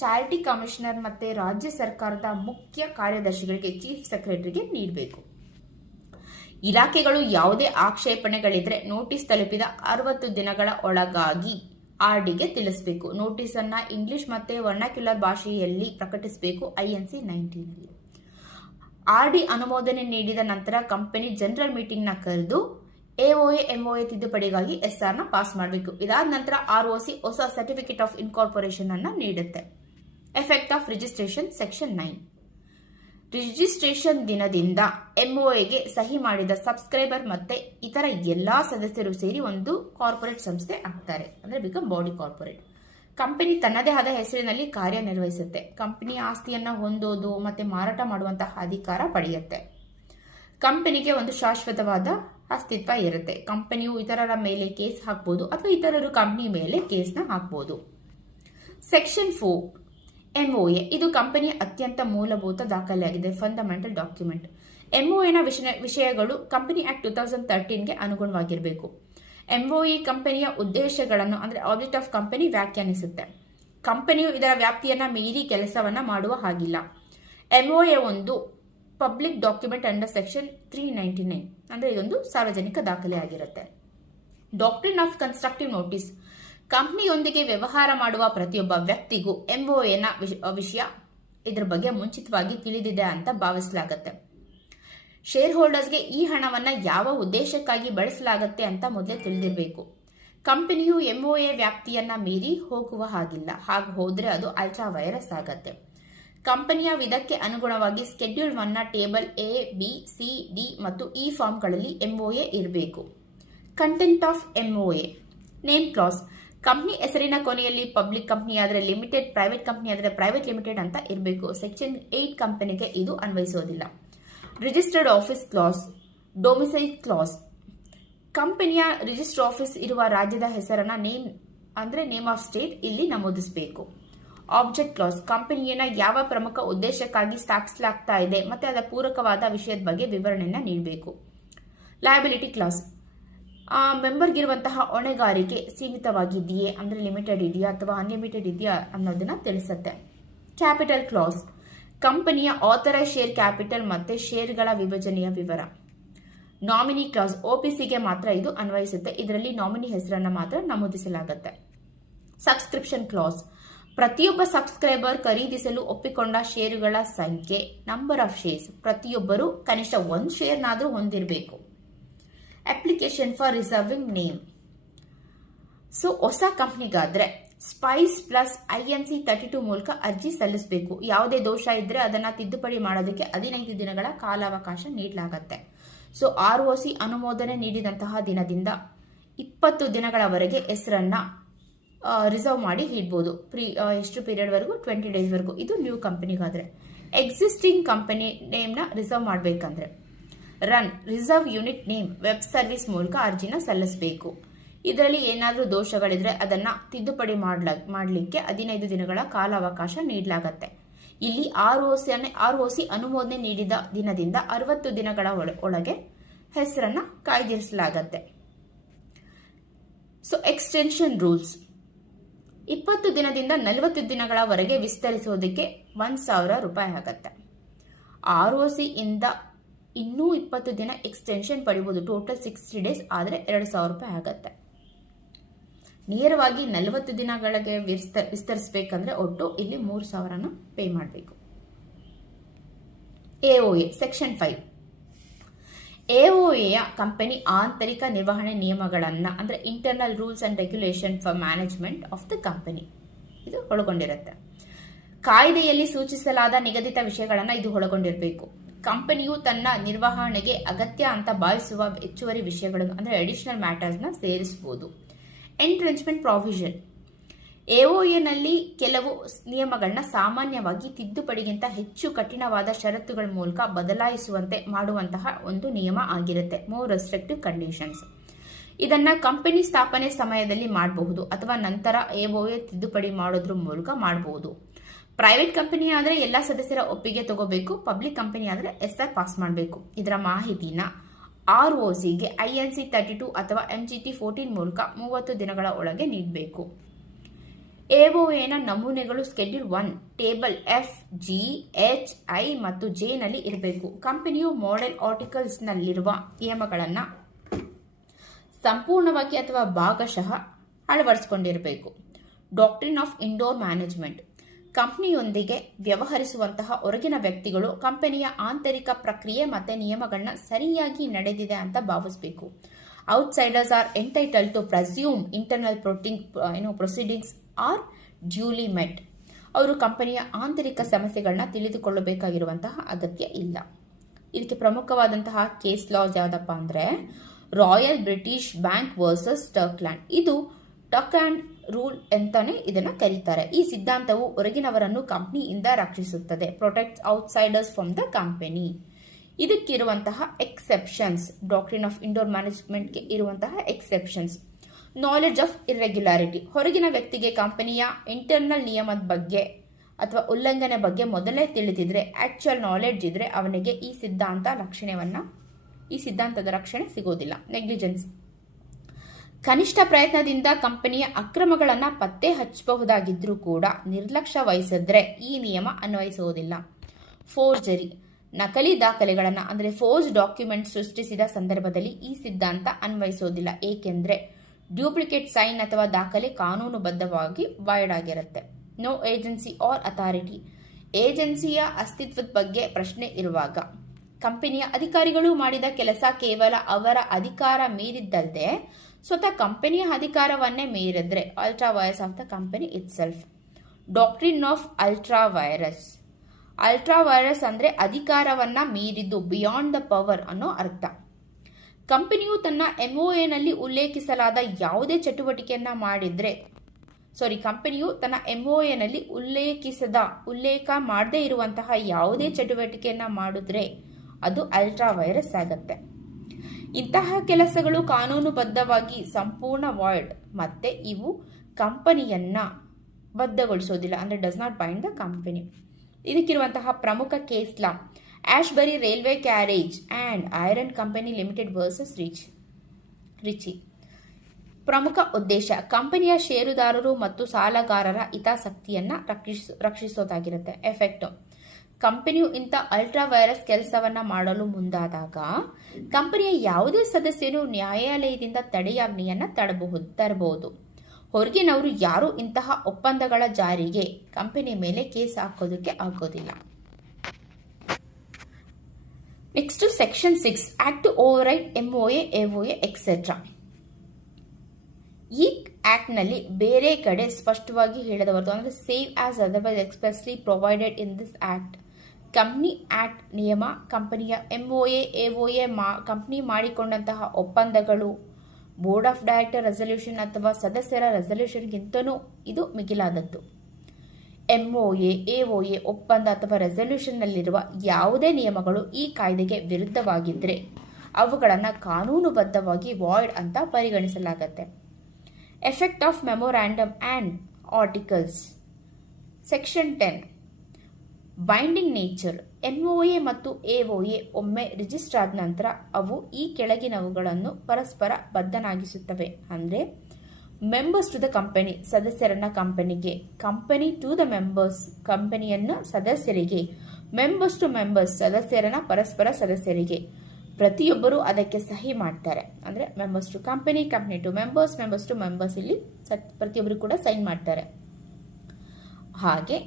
ಚಾರಿಟಿ ಕಮಿಷನರ್ ಮತ್ತೆ ರಾಜ್ಯ ಸರ್ಕಾರದ ಮುಖ್ಯ ಕಾರ್ಯದರ್ಶಿಗಳಿಗೆ ಚೀಫ್ ಸೆಕ್ರೆಟರಿಗೆ ನೀಡಬೇಕು. ಇಲಾಖೆಗಳು ಯಾವುದೇ ಆಕ್ಷೇಪಣೆಗಳಿದ್ರೆ ನೋಟಿಸ್ ತಲುಪಿದ 60 ದಿನಗಳ ಒಳಗಾಗಿ ಆರ್ಡಿಗೆ ತಿಳಿಸಬೇಕು. ನೋಟಿಸ್ ಅನ್ನ ಇಂಗ್ಲಿಷ್ ಮತ್ತೆ ವರ್ನಾಕ್ಯುಲರ್ ಭಾಷೆಯಲ್ಲಿ ಪ್ರಕಟಿಸಬೇಕು. INC 19 ನಲ್ಲಿ ಆರ್ಡಿ ಅನುಮೋದನೆ ನೀಡಿದ ನಂತರ ಕಂಪನಿ ಜನರಲ್ ಮೀಟಿಂಗ್ ನ ಕರೆದು ಎಒಎ MOA ತಿದ್ದುಪಡಿಗಾಗಿ SR ನ ಪಾಸ್ ಮಾಡಬೇಕು. ಇದಾದ ನಂತರ ROC ಹೊಸ ಸರ್ಟಿಫಿಕೇಟ್ ಆಫ್ ಇನ್ಕಾರ್ಪೊರೇಷನ್ ಅನ್ನ ನೀಡುತ್ತೆ. Effect of registration section 9. Registration ದಿನದಿಂದ MOAಗೆ ಸಹಿ ಮಾಡಿದ ಸಬ್ಸ್ಕ್ರೈಬರ್ ಮತ್ತೆ ಇತರ ಎಲ್ಲಾ ಸದಸ್ಯರು ಸೇರಿ ಒಂದು ಕಾರ್ಪೊರೇಟ್ ಸಂಸ್ಥೆ ಆಗ್ತಾರೆ, ಅಂದ್ರೆ ಬಿಕಮ್ ಬಾಡಿ ಕಾರ್ಪೊರೇಟ್. ಕಂಪನಿ ತನ್ನದೇ ಆದ ಹೆಸರಿನಲ್ಲಿ ಕಾರ್ಯನಿರ್ವಹಿಸುತ್ತೆ. ಕಂಪನಿ ಆಸ್ತಿಯನ್ನ ಹೊಂದೋದು ಮತ್ತೆ ಮಾರಾಟ ಮಾಡುವಂತಹ ಅಧಿಕಾರ ಪಡೆಯುತ್ತೆ. ಕಂಪನಿಗೆ ಒಂದು ಶಾಶ್ವತವಾದ ಅಸ್ತಿತ್ವ ಇರುತ್ತೆ. ಕಂಪನಿಯು ಇತರರ ಮೇಲೆ ಕೇಸ್ ಹಾಕಬಹುದು ಅಥವಾ ಇತರರು ಕಂಪನಿ ಮೇಲೆ ಕೇಸ್ನ ಹಾಕಬಹುದು. ಸೆಕ್ಷನ್ 4 MOA ಇದು ಕಂಪನಿಯ ಅತ್ಯಂತ ಮೂಲಭೂತ ದಾಖಲೆಯಾಗಿದೆ, ಫಂಡಮೆಂಟಲ್ ಡಾಕ್ಯುಮೆಂಟ್. MOA ವಿಷಯಗಳು ಕಂಪನಿ ಆಕ್ಟ್ 2013ಗೆ ಅನುಗುಣವಾಗಿರಬೇಕು. MOA ಕಂಪನಿಯ ಉದ್ದೇಶಗಳನ್ನು ಅಂದರೆ ಆಬ್ಜೆಕ್ಟ್ ಆಫ್ ಕಂಪನಿ ವ್ಯಾಖ್ಯಾನಿಸುತ್ತೆ. ಕಂಪನಿಯು ಇದರ ವ್ಯಾಪ್ತಿಯನ್ನ ಮೀರಿ ಕೆಲಸವನ್ನ ಮಾಡುವ ಹಾಗಿಲ್ಲ. MOA ಒಂದು ಪಬ್ಲಿಕ್ ಡಾಕ್ಯುಮೆಂಟ್ ಅಂಡರ್ ಸೆಕ್ಷನ್ 399 ಅಂದ್ರೆ ಇದೊಂದು ಸಾರ್ವಜನಿಕ ದಾಖಲೆಯಾಗಿರುತ್ತೆ. ಡಾಕ್ಟ್ರಿನ್ ಆಫ್ ಕನ್ಸ್ಟ್ರಕ್ಟಿವ್ ನೋಟಿಸ್, ಕಂಪನಿಯೊಂದಿಗೆ ವ್ಯವಹಾರ ಮಾಡುವ ಪ್ರತಿಯೊಬ್ಬ ವ್ಯಕ್ತಿಗೂ MOAನ ವಿಷಯ ಇದರ ಬಗ್ಗೆ ಮುಂಚಿತವಾಗಿ ತಿಳಿದಿದೆ ಅಂತ ಭಾವಿಸಲಾಗುತ್ತೆ. ಶೇರ್ ಹೋಲ್ಡರ್ಸ್ಗೆ ಈ ಹಣವನ್ನ ಯಾವ ಉದ್ದೇಶಕ್ಕಾಗಿ ಬಳಸಲಾಗುತ್ತೆ ಅಂತ ಮೊದಲೇ ತಿಳಿದಿರಬೇಕು. ಕಂಪನಿಯು MOA ವ್ಯಾಪ್ತಿಯನ್ನ ಮೀರಿ ಹೋಗುವ ಹಾಗಿಲ್ಲ. ಹಾಗೆ ಹೋದ್ರೆ ಅದು ಅಲ್ಟ್ರಾ ವೈರಸ್ ಆಗತ್ತೆ. ಕಂಪನಿಯ ವಿಧಕ್ಕೆ ಅನುಗುಣವಾಗಿ ಸ್ಕೆಡ್ಯೂಲ್ 1ನ table A, B, C, D ಮತ್ತು E ಫಾರ್ಮ್ಗಳಲ್ಲಿ MOA ಇರಬೇಕು. Content of MOA, name clause, company ಹೆಸರಿನ ಕೊನೆಯಲ್ಲಿ ಪಬ್ಲಿಕ್ ಕಂಪನಿ ಆದರೆ ಲಿಮಿಟೆಡ್, ಪ್ರೈವೇಟ್ ಕಂಪನಿ ಆದರೆ ಪ್ರೈವೇಟ್ ಲಿಮಿಟೆಡ್ ಅಂತ ಇರಬೇಕು. ಸೆಕ್ಷನ್ 8 ಕಂಪನಿಗೆ ಇದು ಅನ್ವಯಿಸೋದಿಲ್ಲ. Registered office clause, domicile clause, ಕಂಪನಿಯ ರಿಜಿಸ್ಟರ್ ಆಫೀಸ್ ಇರುವ ರಾಜ್ಯದ ಹೆಸರನ್ನ ನೇಮ್ ಆಫ್ ಸ್ಟೇಟ್ ಇಲ್ಲಿ ನಮೂದಿಸಬೇಕು. ಆಬ್ಜೆಕ್ಟ್ ಕ್ಲಾಸ್, ಕಂಪನಿಯನ್ನ ಯಾವ ಪ್ರಮುಖ ಉದ್ದೇಶಕ್ಕಾಗಿ ಸ್ಥಾಪಿಸಲಾಗ್ತಾ ಇದೆ ಮತ್ತೆ ಅದರ ಪೂರಕವಾದ ವಿಷಯದ ಬಗ್ಗೆ ವಿವರಣೆಯನ್ನ ನೀಡಬೇಕು. ಲಯಬಿಲಿಟಿ ಕ್ಲಾಸ್, ಮೆಂಬರ್ಗಿರುವಂತಹ ಹೊಣೆಗಾರಿಕೆ ಸೀಮಿತವಾಗಿದೆಯೇ ಅಂದ್ರೆ ಲಿಮಿಟೆಡ್ ಇದೆಯಾ ಅಥವಾ ಅನ್ಲಿಮಿಟೆಡ್ ಇದೆಯಾ ಅನ್ನೋದನ್ನ ತಿಳಿಸುತ್ತೆ. ಕ್ಯಾಪಿಟಲ್ ಕ್ಲಾಸ್, ಕಂಪನಿಯ ಆಥರೈಸ್ ಶೇರ್ ಕ್ಯಾಪಿಟಲ್ ಮತ್ತೆ ಶೇರ್ಗಳ ವಿಭಜನೆಯ ವಿವರ. ನಾಮಿನಿ ಕ್ಲಾಸ್, OPCಗೆ ಮಾತ್ರ ಇದು ಅನ್ವಯಿಸುತ್ತೆ. ಇದರಲ್ಲಿ ನಾಮಿನಿ ಹೆಸರನ್ನ ಮಾತ್ರ ನಮೂದಿಸಲಾಗುತ್ತೆ. ಸಬ್ಸ್ಕ್ರಿಪ್ಷನ್ ಕ್ಲಾಸ್, ಪ್ರತಿಯೊಬ್ಬ ಸಬ್ಸ್ಕ್ರೈಬರ್ ಖರೀದಿಸಲು ಒಪ್ಪಿಕೊಂಡ ಷೇರುಗಳ ಸಂಖ್ಯೆ, ನಂಬರ್ ಆಫ್ ಶೇರ್ಸ್, ಪ್ರತಿಯೊಬ್ಬರು ಕನಿಷ್ಠ 1 ಶೇರ್ನಾದ್ರೂ ಹೊಂದಿರಬೇಕು. Application for reserving name, so ಹೊಸ ಕಂಪ್ನಿಗಾದ್ರೆ ಸ್ಪೈಸ್ ಪ್ಲಸ್ INC-32 ಮೂಲಕ ಅರ್ಜಿ ಸಲ್ಲಿಸಬೇಕು. ಯಾವುದೇ ದೋಷ ಇದ್ರೆ ಅದನ್ನ ತಿದ್ದುಪಡಿ ಮಾಡೋದಕ್ಕೆ 15 ದಿನಗಳ ಕಾಲಾವಕಾಶ ನೀಡಲಾಗುತ್ತೆ. ಸೊ ROC ಅನುಮೋದನೆ ನೀಡಿದಂತಹ ದಿನದಿಂದ 20 ದಿನಗಳವರೆಗೆ ಹೆಸರನ್ನ ರಿಸರ್ವ್ ಮಾಡಿ ಇಡ್ಬೋದು. ಎಷ್ಟು ಪೀರಿಯಡ್ ವರೆಗೂ? 20 ಡೇಸ್ ವರೆಗೂ. ಇದು ನ್ಯೂ ಕಂಪನಿಗಾದ್ರೆ. ಎಕ್ಸಿಸ್ಟಿಂಗ್ ಕಂಪನಿ ನೇಮ್ನ ರಿಸರ್ವ್ ಮಾಡಬೇಕಂದ್ರೆ reserve unit name web service ಮೂಲಕ ಅರ್ಜಿನ ಸಲ್ಲಿಸಬೇಕು. ಇದರಲ್ಲಿ ಏನಾದರೂ ದೋಷಗಳಿದ್ರೆ ಅದನ್ನ ತಿದ್ದುಪಡಿ ಮಾಡಲಿಕ್ಕೆ 15 ದಿನಗಳ ಕಾಲಾವಕಾಶ ನೀಡಲಾಗತ್ತೆ. ಇಲ್ಲಿ ROC ಅನುಮೋದನೆ ನೀಡಿದ ದಿನದಿಂದ 60 ದಿನಗಳ ಒಳಗೆ ಹೆಸರನ್ನ ಕಾಯ್ದಿರಿಸಲಾಗತ್ತೆ. ಸೊ ಎಕ್ಸ್ಟೆನ್ಷನ್ ರೂಲ್ಸ್ 20 ದಿನದಿಂದ 40 ದಿನಗಳವರೆಗೆ ವಿಸ್ತರಿಸೋದಕ್ಕೆ 1,000 ರೂಪಾಯಿ ಆಗತ್ತೆ. ROC ಇಂದ ಇನ್ನೂ 20 ದಿನ ಎಕ್ಸ್ಟೆನ್ಷನ್ ಪಡಿಬಹುದು. ಟೋಟಲ್ 60 ಡೇಸ್ ಆದರೆ 2,000 ರೂಪಾಯಿ ಆಗತ್ತೆ. ನೇರವಾಗಿ 40 ದಿನಗಳಿಗೆ ವಿಸ್ತರಿಸಬೇಕಂದ್ರೆ ಒಟ್ಟು ಇಲ್ಲಿ 3,000ನ ಪೇ ಮಾಡಬೇಕು. AOA ಸೆಕ್ಷನ್ 5 AOAಯ ಕಂಪನಿ ಆಂತರಿಕ ನಿರ್ವಹಣೆ ನಿಯಮಗಳನ್ನ ಅಂದ್ರೆ internal rules and regulation for management of the company ಇದು ಒಳಗೊಂಡಿರುತ್ತೆ. ಕಾಯ್ದೆಯಲ್ಲಿ ಸೂಚಿಸಲಾದ ನಿಗದಿತ ವಿಷಯಗಳನ್ನ ಇದು ಒಳಗೊಂಡಿರಬೇಕು. ಕಂಪನಿಯು ತನ್ನ ನಿರ್ವಹಣೆಗೆ ಅಗತ್ಯ ಅಂತ ಭಾವಿಸುವ ಹೆಚ್ಚುವರಿ ವಿಷಯಗಳನ್ನು ಅಂದ್ರೆ ಅಡಿಷನಲ್ ಮ್ಯಾಟರ್ಸ್ನ ಸೇರಿಸಬಹುದು. ಎಂಟ್ರೆಂಚ್ಮೆಂಟ್ ಪ್ರಾವಿಷನ್ AOAನಲ್ಲಿ ಕೆಲವು ನಿಯಮಗಳನ್ನ ಸಾಮಾನ್ಯವಾಗಿ ತಿದ್ದುಪಡಿಗಿಂತ ಹೆಚ್ಚು ಕಠಿಣವಾದ ಷರತ್ತುಗಳ ಮೂಲಕ ಬದಲಾಯಿಸುವಂತೆ ಮಾಡುವಂತಹ ಒಂದು ನಿಯಮ ಆಗಿರುತ್ತೆ. More restrictive conditions. ಇದನ್ನ ಕಂಪನಿ ಸ್ಥಾಪನೆ ಸಮಯದಲ್ಲಿ ಮಾಡಬಹುದು ಅಥವಾ ನಂತರ AOA ತಿದ್ದುಪಡಿ ಮಾಡೋದ್ರ ಮೂಲಕ ಮಾಡಬಹುದು. ಪ್ರೈವೇಟ್ ಕಂಪನಿ ಆದ್ರೆ ಎಲ್ಲ ಸದಸ್ಯರ ಒಪ್ಪಿಗೆ ತಗೋಬೇಕು. ಪಬ್ಲಿಕ್ ಕಂಪನಿ ಆದ್ರೆ SR ಪಾಸ್ ಮಾಡಬೇಕು. ಇದರ ಮಾಹಿತಿನ ROCಗೆ INC-32 ಅಥವಾ MGT-14 ಮೂಲಕ 30 ದಿನಗಳ ಒಳಗೆ ನೀಡಬೇಕು. AOAನ ನಮೂನೆಗಳು schedule 1 table F, G, H, I ಮತ್ತು J ನಲ್ಲಿ ಇರಬೇಕು. ಕಂಪನಿಯು ಮಾಡೆಲ್ ಆರ್ಟಿಕಲ್ಸ್ ನಲ್ಲಿರುವ ನಿಯಮಗಳನ್ನ ಸಂಪೂರ್ಣವಾಗಿ ಅಥವಾ ಭಾಗಶಃ ಅಳವಡಿಸಿಕೊಂಡಿರಬೇಕು. ಡಾಕ್ಟ್ರಿನ್ ಆಫ್ ಇಂಡೋರ್ ಮ್ಯಾನೇಜ್ಮೆಂಟ್ ಕಂಪನಿಯೊಂದಿಗೆ ವ್ಯವಹರಿಸುವಂತಹ ಹೊರಗಿನ ವ್ಯಕ್ತಿಗಳು ಕಂಪನಿಯ ಆಂತರಿಕ ಪ್ರಕ್ರಿಯೆ ಮತ್ತು ನಿಯಮಗಳನ್ನ ಸರಿಯಾಗಿ ನಡೆದಿದೆ ಅಂತ ಭಾವಿಸಬೇಕು. Outsiders are entitled to presume internal proceedings are duly met. ಅವರು ಕಂಪನಿಯ ಆಂತರಿಕ ಸಮಸ್ಯೆಗಳನ್ನ ತಿಳಿದುಕೊಳ್ಳಬೇಕಾಗಿರುವಂತಹ ಅಗತ್ಯ ಇಲ್ಲ. ಇದಕ್ಕೆ ಪ್ರಮುಖವಾದಂತಹ ಕೇಸ್ ಲಾಸ್ ಯಾವುದಪ್ಪ ಅಂದ್ರೆ ರಾಯಲ್ ಬ್ರಿಟಿಷ್ ಬ್ಯಾಂಕ್ ವರ್ಸಸ್ ಟರ್ಕ್ಲ್ಯಾಂಡ್. ಇದು ಟಕ್ ಅಂಡ್ ರೂಲ್ ಅಂತಾನೆ ಇದನ್ನ ಕರೀತಾರೆ. ಈ ಸಿದ್ಧಾಂತವು ಹೊರಗಿನವರನ್ನು ಕಂಪನಿಯಿಂದ ರಕ್ಷಿಸುತ್ತದೆ. Protects outsiders from the company. ಇದಕ್ಕಿರುವಂತಹ ಎಕ್ಸೆಪ್ಷನ್ಸ್ ಡಾಕ್ಟ್ರಿನ್ ಆಫ್ ಇಂಡೋರ್ ಮ್ಯಾನೇಜ್ಮೆಂಟ್ಗೆ ಇರುವಂತಹ ಎಕ್ಸೆಪ್ಷನ್ಸ್. ನಾಲೆಡ್ಜ್ ಆಫ್ ಇರ್ರೆಗ್ಯುಲಾರಿಟಿ ಈ ವ್ಯಕ್ತಿಗೆ ಕಂಪನಿಯ ಇಂಟರ್ನಲ್ ನಿಯಮದ ಬಗ್ಗೆ ಅಥವಾ ಉಲ್ಲಂಘನೆ ಬಗ್ಗೆ ಮೊದಲೇ ತಿಳಿದಿದ್ರೆ ಆಕ್ಚುಯಲ್ ನಾಲೆಡ್ಜ್ ಇದ್ರೆ ಅವನಿಗೆ ಈ ಸಿದ್ಧಾಂತದ ರಕ್ಷಣೆ ಸಿಗೋದಿಲ್ಲ. ನೆಗ್ಲಿಜೆನ್ಸ್ ಕನಿಷ್ಠ ಪ್ರಯತ್ನದಿಂದ ಕಂಪನಿಯ ಅಕ್ರಮಗಳನ್ನು ಪತ್ತೆ ಹಚ್ಚಬಹುದಾಗಿದ್ರೂ ಕೂಡ ನಿರ್ಲಕ್ಷ್ಯ ವಹಿಸಿದ್ರೆ ಈ ನಿಯಮ ಅನ್ವಯಿಸುವುದಿಲ್ಲ. ಫೋರ್ಜರಿ ನಕಲಿ ದಾಖಲೆಗಳನ್ನು ಅಂದರೆ ಫೋರ್ಜ್ ಡಾಕ್ಯುಮೆಂಟ್ ಸೃಷ್ಟಿಸಿದ ಸಂದರ್ಭದಲ್ಲಿ ಈ ಸಿದ್ಧಾಂತ ಅನ್ವಯಿಸುವುದಿಲ್ಲ. ಏಕೆಂದರೆ ಡ್ಯೂಪ್ಲಿಕೇಟ್ ಸೈನ್ ಅಥವಾ ದಾಖಲೆ ಕಾನೂನುಬದ್ಧವಾಗಿ ವಾಯ್ಡ್ ಆಗಿರುತ್ತೆ. ನೋ ಏಜೆನ್ಸಿ ಆರ್ ಅಥಾರಿಟಿ ಏಜೆನ್ಸಿಯ ಅಸ್ತಿತ್ವದ ಬಗ್ಗೆ ಪ್ರಶ್ನೆ ಇರುವಾಗ ಕಂಪನಿಯ ಅಧಿಕಾರಿಗಳು ಮಾಡಿದ ಕೆಲಸ ಕೇವಲ ಅವರ ಅಧಿಕಾರ ಮೀರಿದ್ದಲ್ಲದೆ ಸ್ವತಃ ಕಂಪನಿಯ ಅಧಿಕಾರವನ್ನೇ ಮೀರಿದ್ರೆ ultra vires of the company itself. Doctrine of ultra vires ಅಂದ್ರೆ ಅಧಿಕಾರವನ್ನ ಮೀರಿದ್ದು, ಬಿಯಾಂಡ್ ದ ಪವರ್ ಅನ್ನೋ ಅರ್ಥ. ಕಂಪನಿಯು ತನ್ನ MOAನಲ್ಲಿ ಉಲ್ಲೇಖಿಸಲಾದ ಯಾವುದೇ ಚಟುವಟಿಕೆಯನ್ನ ಮಾಡಿದ್ರೆ ಕಂಪನಿಯು ತನ್ನ MOAನಲ್ಲಿ ಉಲ್ಲೇಖ ಮಾಡದೇ ಇರುವಂತಹ ಯಾವುದೇ ಚಟುವಟಿಕೆಯನ್ನ ಮಾಡಿದ್ರೆ ಅದು ಅಲ್ಟ್ರಾ ವೈರಸ್ ಆಗತ್ತೆ. ಇಂತಹ ಕೆಲಸಗಳು ಕಾನೂನುಬದ್ಧವಾಗಿ ಸಂಪೂರ್ಣ ವಾಯ್ಡ್ ಮತ್ತೆ ಇವು ಕಂಪನಿಯನ್ನ ಬದ್ಧಗೊಳಿಸೋದಿಲ್ಲ ಅಂದ್ರೆ does not bind the company. ಇದಕ್ಕಿರುವಂತಹ ಪ್ರಮುಖ case law Ashbury railway carriage and iron company limited versus Riche. ಪ್ರಮುಖ ಉದ್ದೇಶ ಕಂಪನಿಯ ಷೇರುದಾರರು ಮತ್ತು ಸಾಲಗಾರರ ಹಿತಾಸಕ್ತಿಯನ್ನ ರಕ್ಷಿಸೋದಾಗಿರುತ್ತೆ. ಎಫೆಕ್ಟ್ ಕಂಪನಿಯು ಇಂಥ ಅಲ್ಟ್ರಾ ವೈರಸ್ ಕೆಲಸವನ್ನ ಮಾಡಲು ಮುಂದಾದಾಗ ಕಂಪನಿಯ ಯಾವುದೇ ಸದಸ್ಯನು ನ್ಯಾಯಾಲಯದಿಂದ ತಡೆಯಾಜ್ಞೆಯನ್ನ ತರಬಹುದು. ಹೊರಗಿನವರು ಯಾರು ಇಂತಹ ಒಪ್ಪಂದಗಳ ಜಾರಿಗೆ ಕಂಪನಿ ಮೇಲೆ ಕೇಸ್ ಹಾಕೋದಕ್ಕೆ ಆಗೋದಿಲ್ಲ. Next section 6 act to override MOA, AOA etcetera. ಈ ಆಕ್ಟ್ನಲ್ಲಿ ಬೇರೆ ಕಡೆ ಸ್ಪಷ್ಟವಾಗಿ ಹೇಳದ ಹೊರತು ಅಂದರೆ save as otherwise expressly provided in this act. Company act ನಿಯಮ, ಕಂಪನಿಯ MOA, AOA, ಕಂಪ್ನಿ ಮಾಡಿಕೊಂಡಂತಹ ಒಪ್ಪಂದಗಳು, ಬೋರ್ಡ್ ಆಫ್ ಡೈರೆಕ್ಟರ್ ರೆಸಲ್ಯೂಷನ್ ಅಥವಾ ಸದಸ್ಯರ ರೆಸಲ್ಯೂಷನ್ಗಿಂತನೂ ಇದು ಮಿಗಿಲಾದದ್ದು. MOA, AOA ಒಪ್ಪಂದ ಅಥವಾ ರೆಸಲ್ಯೂಷನ್ನಲ್ಲಿರುವ ಯಾವುದೇ ನಿಯಮಗಳು ಈ ಕಾಯ್ದೆಗೆ ವಿರುದ್ಧವಾಗಿದ್ದರೆ ಅವುಗಳನ್ನು ಕಾನೂನುಬದ್ಧವಾಗಿ ವಾಯ್ಡ್ ಅಂತ ಪರಿಗಣಿಸಲಾಗುತ್ತೆ. Effect of memorandum and articles. Section 10 binding nature. MOA ಮತ್ತು AOA ಒಮ್ಮೆ ರಿಜಿಸ್ಟರ್ ಆದ ನಂತರ ಅವು ಈ ಕೆಳಗಿನವುಗಳನ್ನು ಪರಸ್ಪರ ಬದ್ಧನಾಗಿಸುತ್ತವೆ. ಅಂದರೆ ಮೆಂಬರ್ಸ್ ಟು ದ ಕಂಪನಿ, ಸದಸ್ಯರನ್ನ ಕಂಪನಿಗೆ, ಕಂಪನಿ ಟು ದ ಮೆಂಬರ್ಸ್, ಕಂಪನಿಯನ್ನ ಸದಸ್ಯರಿಗೆ, ಮೆಂಬರ್ಸ್ ಟು ಮೆಂಬರ್ಸ್, ಸದಸ್ಯರನ್ನ ಪರಸ್ಪರ ಸದಸ್ಯರಿಗೆ. ಪ್ರತಿಯೊಬ್ಬರು ಅದಕ್ಕೆ ಸಹಿ ಮಾಡ್ತಾರೆ. ಅಂದರೆ members to company, company to members, members to members, ಇಲ್ಲಿ ಪ್ರತಿಯೊಬ್ಬರು ಕೂಡ ಸೈನ್ ಮಾಡ್ತಾರೆ. ಹಾಗೆ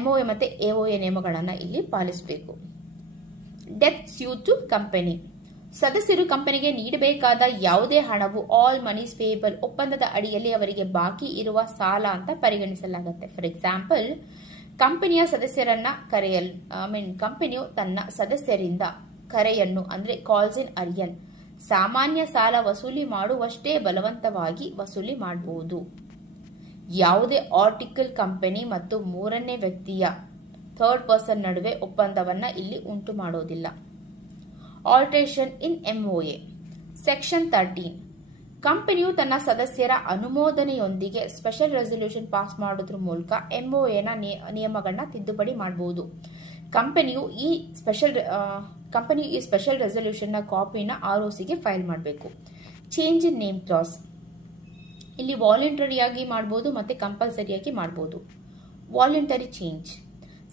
MOA ಮತ್ತು AOA ನಿಯಮಗಳನ್ನು ಇಲ್ಲಿ ಪಾಲಿಸಬೇಕು. Death due to company. ಸದಸ್ಯರು ಕಂಪನಿಗೆ ನೀಡಬೇಕಾದ ಯಾವುದೇ ಹಣವು ಆಲ್ ಮನೀಸ್ ಪೇಯಬಲ್ ಒಪ್ಪಂದದ ಅಡಿಯಲ್ಲಿ ಅವರಿಗೆ ಬಾಕಿ ಇರುವ ಸಾಲ ಅಂತ ಪರಿಗಣಿಸಲಾಗುತ್ತೆ. ಫಾರ್ ಎಕ್ಸಾಂಪಲ್, ಕಂಪನಿಯ ಸದಸ್ಯರನ್ನ ಕಂಪನಿಯು ತನ್ನ ಸದಸ್ಯರಿಂದ ಕರೆಯನ್ನು ಅಂದರೆ ಕಾಲ್ಸ್ ಇನ್ ಅರಿಯನ್ ಸಾಮಾನ್ಯ ಸಾಲ ವಸೂಲಿ ಮಾಡುವಷ್ಟೇ ಬಲವಂತವಾಗಿ ವಸೂಲಿ ಮಾಡಬಹುದು. ಯಾವುದೇ ಆರ್ಟಿಕಲ್ ಕಂಪನಿ ಮತ್ತು ಮೂರನೇ ವ್ಯಕ್ತಿಯ ಥರ್ಡ್ ಪರ್ಸನ್ ನಡುವೆ ಒಪ್ಪಂದವನ್ನು ಇಲ್ಲಿ ಉಂಟು ಮಾಡೋದಿಲ್ಲ. ಆಲ್ಟ್ರೇಷನ್ ಇನ್ MOA. ಸೆಕ್ಷನ್ 13 ಕಂಪನಿಯು ತನ್ನ ಸದಸ್ಯರ ಅನುಮೋದನೆಯೊಂದಿಗೆ ಸ್ಪೆಷಲ್ ರೆಸಲ್ಯೂಷನ್ ಪಾಸ್ ಮಾಡೋದ್ರ ಮೂಲಕ MOAನ ನಿಯಮಗಳನ್ನ ತಿದ್ದುಪಡಿ ಮಾಡಬಹುದು. ಕಂಪನಿಯು ಈ ಸ್ಪೆಷಲ್ ರೆಸಲ್ಯೂಷನ್ನ ಕಾಪಿನ ROCಗೆ ಫೈಲ್ ಮಾಡಬೇಕು. Change in name class. ಇಲ್ಲಿ ವಾಲಂಟರಿಯಾಗಿ ಮಾಡ್ಬೋದು ಮತ್ತು ಕಂಪಲ್ಸರಿಯಾಗಿ ಮಾಡ್ಬೋದು. Voluntary change.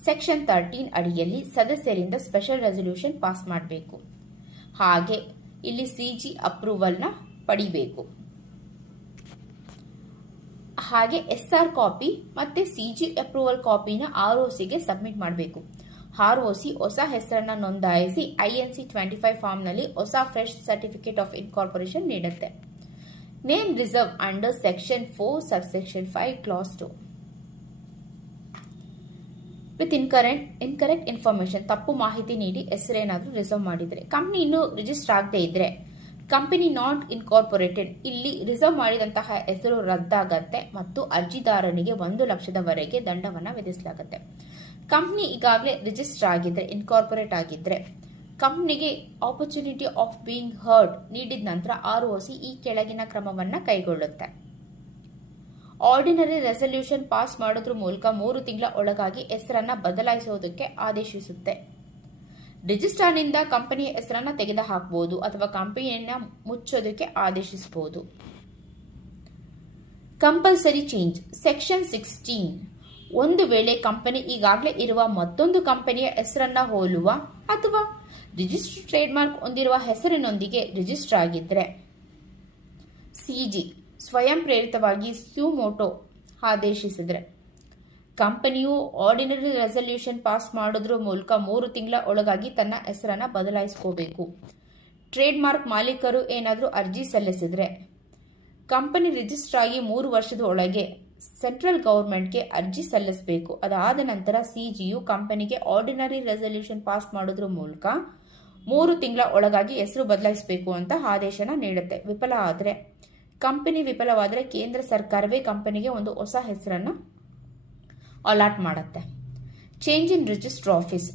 ಸೆಕ್ಷನ್ 13 ಅಡಿಯಲ್ಲಿ ಸದಸ್ಯರಿಂದ ಸ್ಪೆಷಲ್ ರೆಸಲ್ಯೂಷನ್ ಪಾಸ್ ಮಾಡಬೇಕು. ಹಾಗೆ ಇಲ್ಲಿ CG ಅಪ್ರೂವಲ್ನ ಪಡಿಬೇಕು. ಹಾಗೆ SR ಕಾಪಿ ಮತ್ತು CG ಅಪ್ರೂವಲ್ ಕಾಪಿನ ROCಗೆ ಸಬ್ಮಿಟ್ ಮಾಡಬೇಕು. ROC ಹೊಸ ಹೆಸರನ್ನು ನೋಂದಾಯಿಸಿ INC 25 ಫಾರ್ಮ್ನಲ್ಲಿ ಹೊಸ ಫ್ರೆಶ್ ಸರ್ಟಿಫಿಕೇಟ್ ಆಫ್ ಇನ್ಕಾರ್ಪೊರೇಷನ್ ನೀಡುತ್ತೆ. Name reserve under section 4 subsection 5 class 2 with incorrect information. ತಪ್ಪು ಮಾಹಿತಿ ನೀಡಿ ಹೆಸರೇನಾದರೂ ರಿಸರ್ವ್ ಮಾಡಿದರೆ. ಕಂಪನಿ ಇನ್ನೂ ರಿಜಿಸ್ಟರ್ ಆಗದೆ ಇದ್ರೆ ಕಂಪನಿ ನಾಟ್ ಇನ್ಕಾರ್ಪೊರೇಟೆಡ್, ಇಲ್ಲಿ ರಿಸರ್ವ್ ಮಾಡಿದಂತಹ ಹೆಸರು ರದ್ದಾಗತ್ತೆ ಮತ್ತು ಅರ್ಜಿದಾರನಿಗೆ 1 ಲಕ್ಷದವರೆಗೆ ದಂಡವನ್ನು ವಿಧಿಸಲಾಗುತ್ತೆ. ಕಂಪನಿ ಈಗಾಗಲೇ ರಿಜಿಸ್ಟರ್ ಆಗಿದ್ರೆ, ಇನ್ಕಾರ್ಪೊರೇಟ್ ಆಗಿದ್ರೆ, ಕಂಪನಿಗೆ ಆಪರ್ಚುನಿಟಿ ಆಫ್ ಬೀಯಿಂಗ್ ಹರ್ಡ್ ನೀಡಿದ ನಂತರ ROC ಈ ಕೆಳಗಿನ ಕ್ರಮವನ್ನು ಕೈಗೊಳ್ಳುತ್ತೆ. ಆರ್ಡಿನರಿ ರೆಸಲ್ಯೂಷನ್ ಪಾಸ್ ಮಾಡೋದ್ರ ಮೂಲಕ 3 ತಿಂಗಳ ಒಳಗಾಗಿ ಹೆಸರನ್ನ ಬದಲಾಯಿಸುವುದಕ್ಕೆ ಆದೇಶಿಸುತ್ತೆ. ರಿಜಿಸ್ಟ್ರಾರ್ನಿಂದ ಕಂಪನಿಯ ಹೆಸರನ್ನ ತೆಗೆದುಹಾಕಬಹುದು ಅಥವಾ ಕಂಪನಿಯನ್ನ ಮುಚ್ಚೋದಕ್ಕೆ ಆದೇಶಿಸಬಹುದು. Compulsory change. ಸೆಕ್ಷನ್ 16 ಒಂದು ವೇಳೆ ಕಂಪನಿ ಈಗಾಗಲೇ ಇರುವ ಮತ್ತೊಂದು ಕಂಪನಿಯ ಹೆಸರನ್ನ ಹೋಲುವ ಅಥವಾ ರಿಜಿಸ್ಟರ್ಡ್ ಟ್ರೇಡ್ ಮಾರ್ಕ್ ಹೊಂದಿರುವ ಹೆಸರಿನೊಂದಿಗೆ ರಿಜಿಸ್ಟರ್ ಆಗಿದ್ರೆ, CG ಸ್ವಯಂ ಪ್ರೇರಿತವಾಗಿ ಸ್ಯೂಮೋಟೋ ಆದೇಶಿಸಿದ್ರೆ, ಕಂಪನಿಯು ಆರ್ಡಿನರಿ ರೆಸಲ್ಯೂಷನ್ ಪಾಸ್ ಮಾಡೋದ್ರ ಮೂಲಕ 3 ತಿಂಗಳ ಒಳಗಾಗಿ ತನ್ನ ಹೆಸರನ್ನ ಬದಲಾಯಿಸ್ಕೋಬೇಕು. ಟ್ರೇಡ್ ಮಾರ್ಕ್ ಮಾಲೀಕರು ಏನಾದರೂ ಅರ್ಜಿ ಸಲ್ಲಿಸಿದ್ರೆ, ಕಂಪನಿ ರಿಜಿಸ್ಟರ್ ಆಗಿ 3 ವರ್ಷದ ಒಳಗೆ ಸೆಂಟ್ರಲ್ ಗವರ್ಮೆಂಟ್ಗೆ ಅರ್ಜಿ ಸಲ್ಲಿಸಬೇಕು. ಅದಾದ ನಂತರ CGಯು ಕಂಪನಿಗೆ ಆರ್ಡಿನರಿ ರೆಸಲ್ಯೂಷನ್ ಪಾಸ್ ಮಾಡೋದ್ರ ಮೂಲಕ 3 ತಿಂಗಳ ಒಳಗಾಗಿ ಹೆಸರು ಬದಲಾಯಿಸಬೇಕು ಅಂತ ಆದೇಶನ ನೀಡುತ್ತೆ. ಕಂಪನಿ ವಿಫಲವಾದರೆ ಕೇಂದ್ರ ಸರ್ಕಾರವೇ ಕಂಪನಿಗೆ ಒಂದು ಹೊಸ ಹೆಸರನ್ನು ಅಲಾಟ್ ಮಾಡುತ್ತೆ. Change in register office.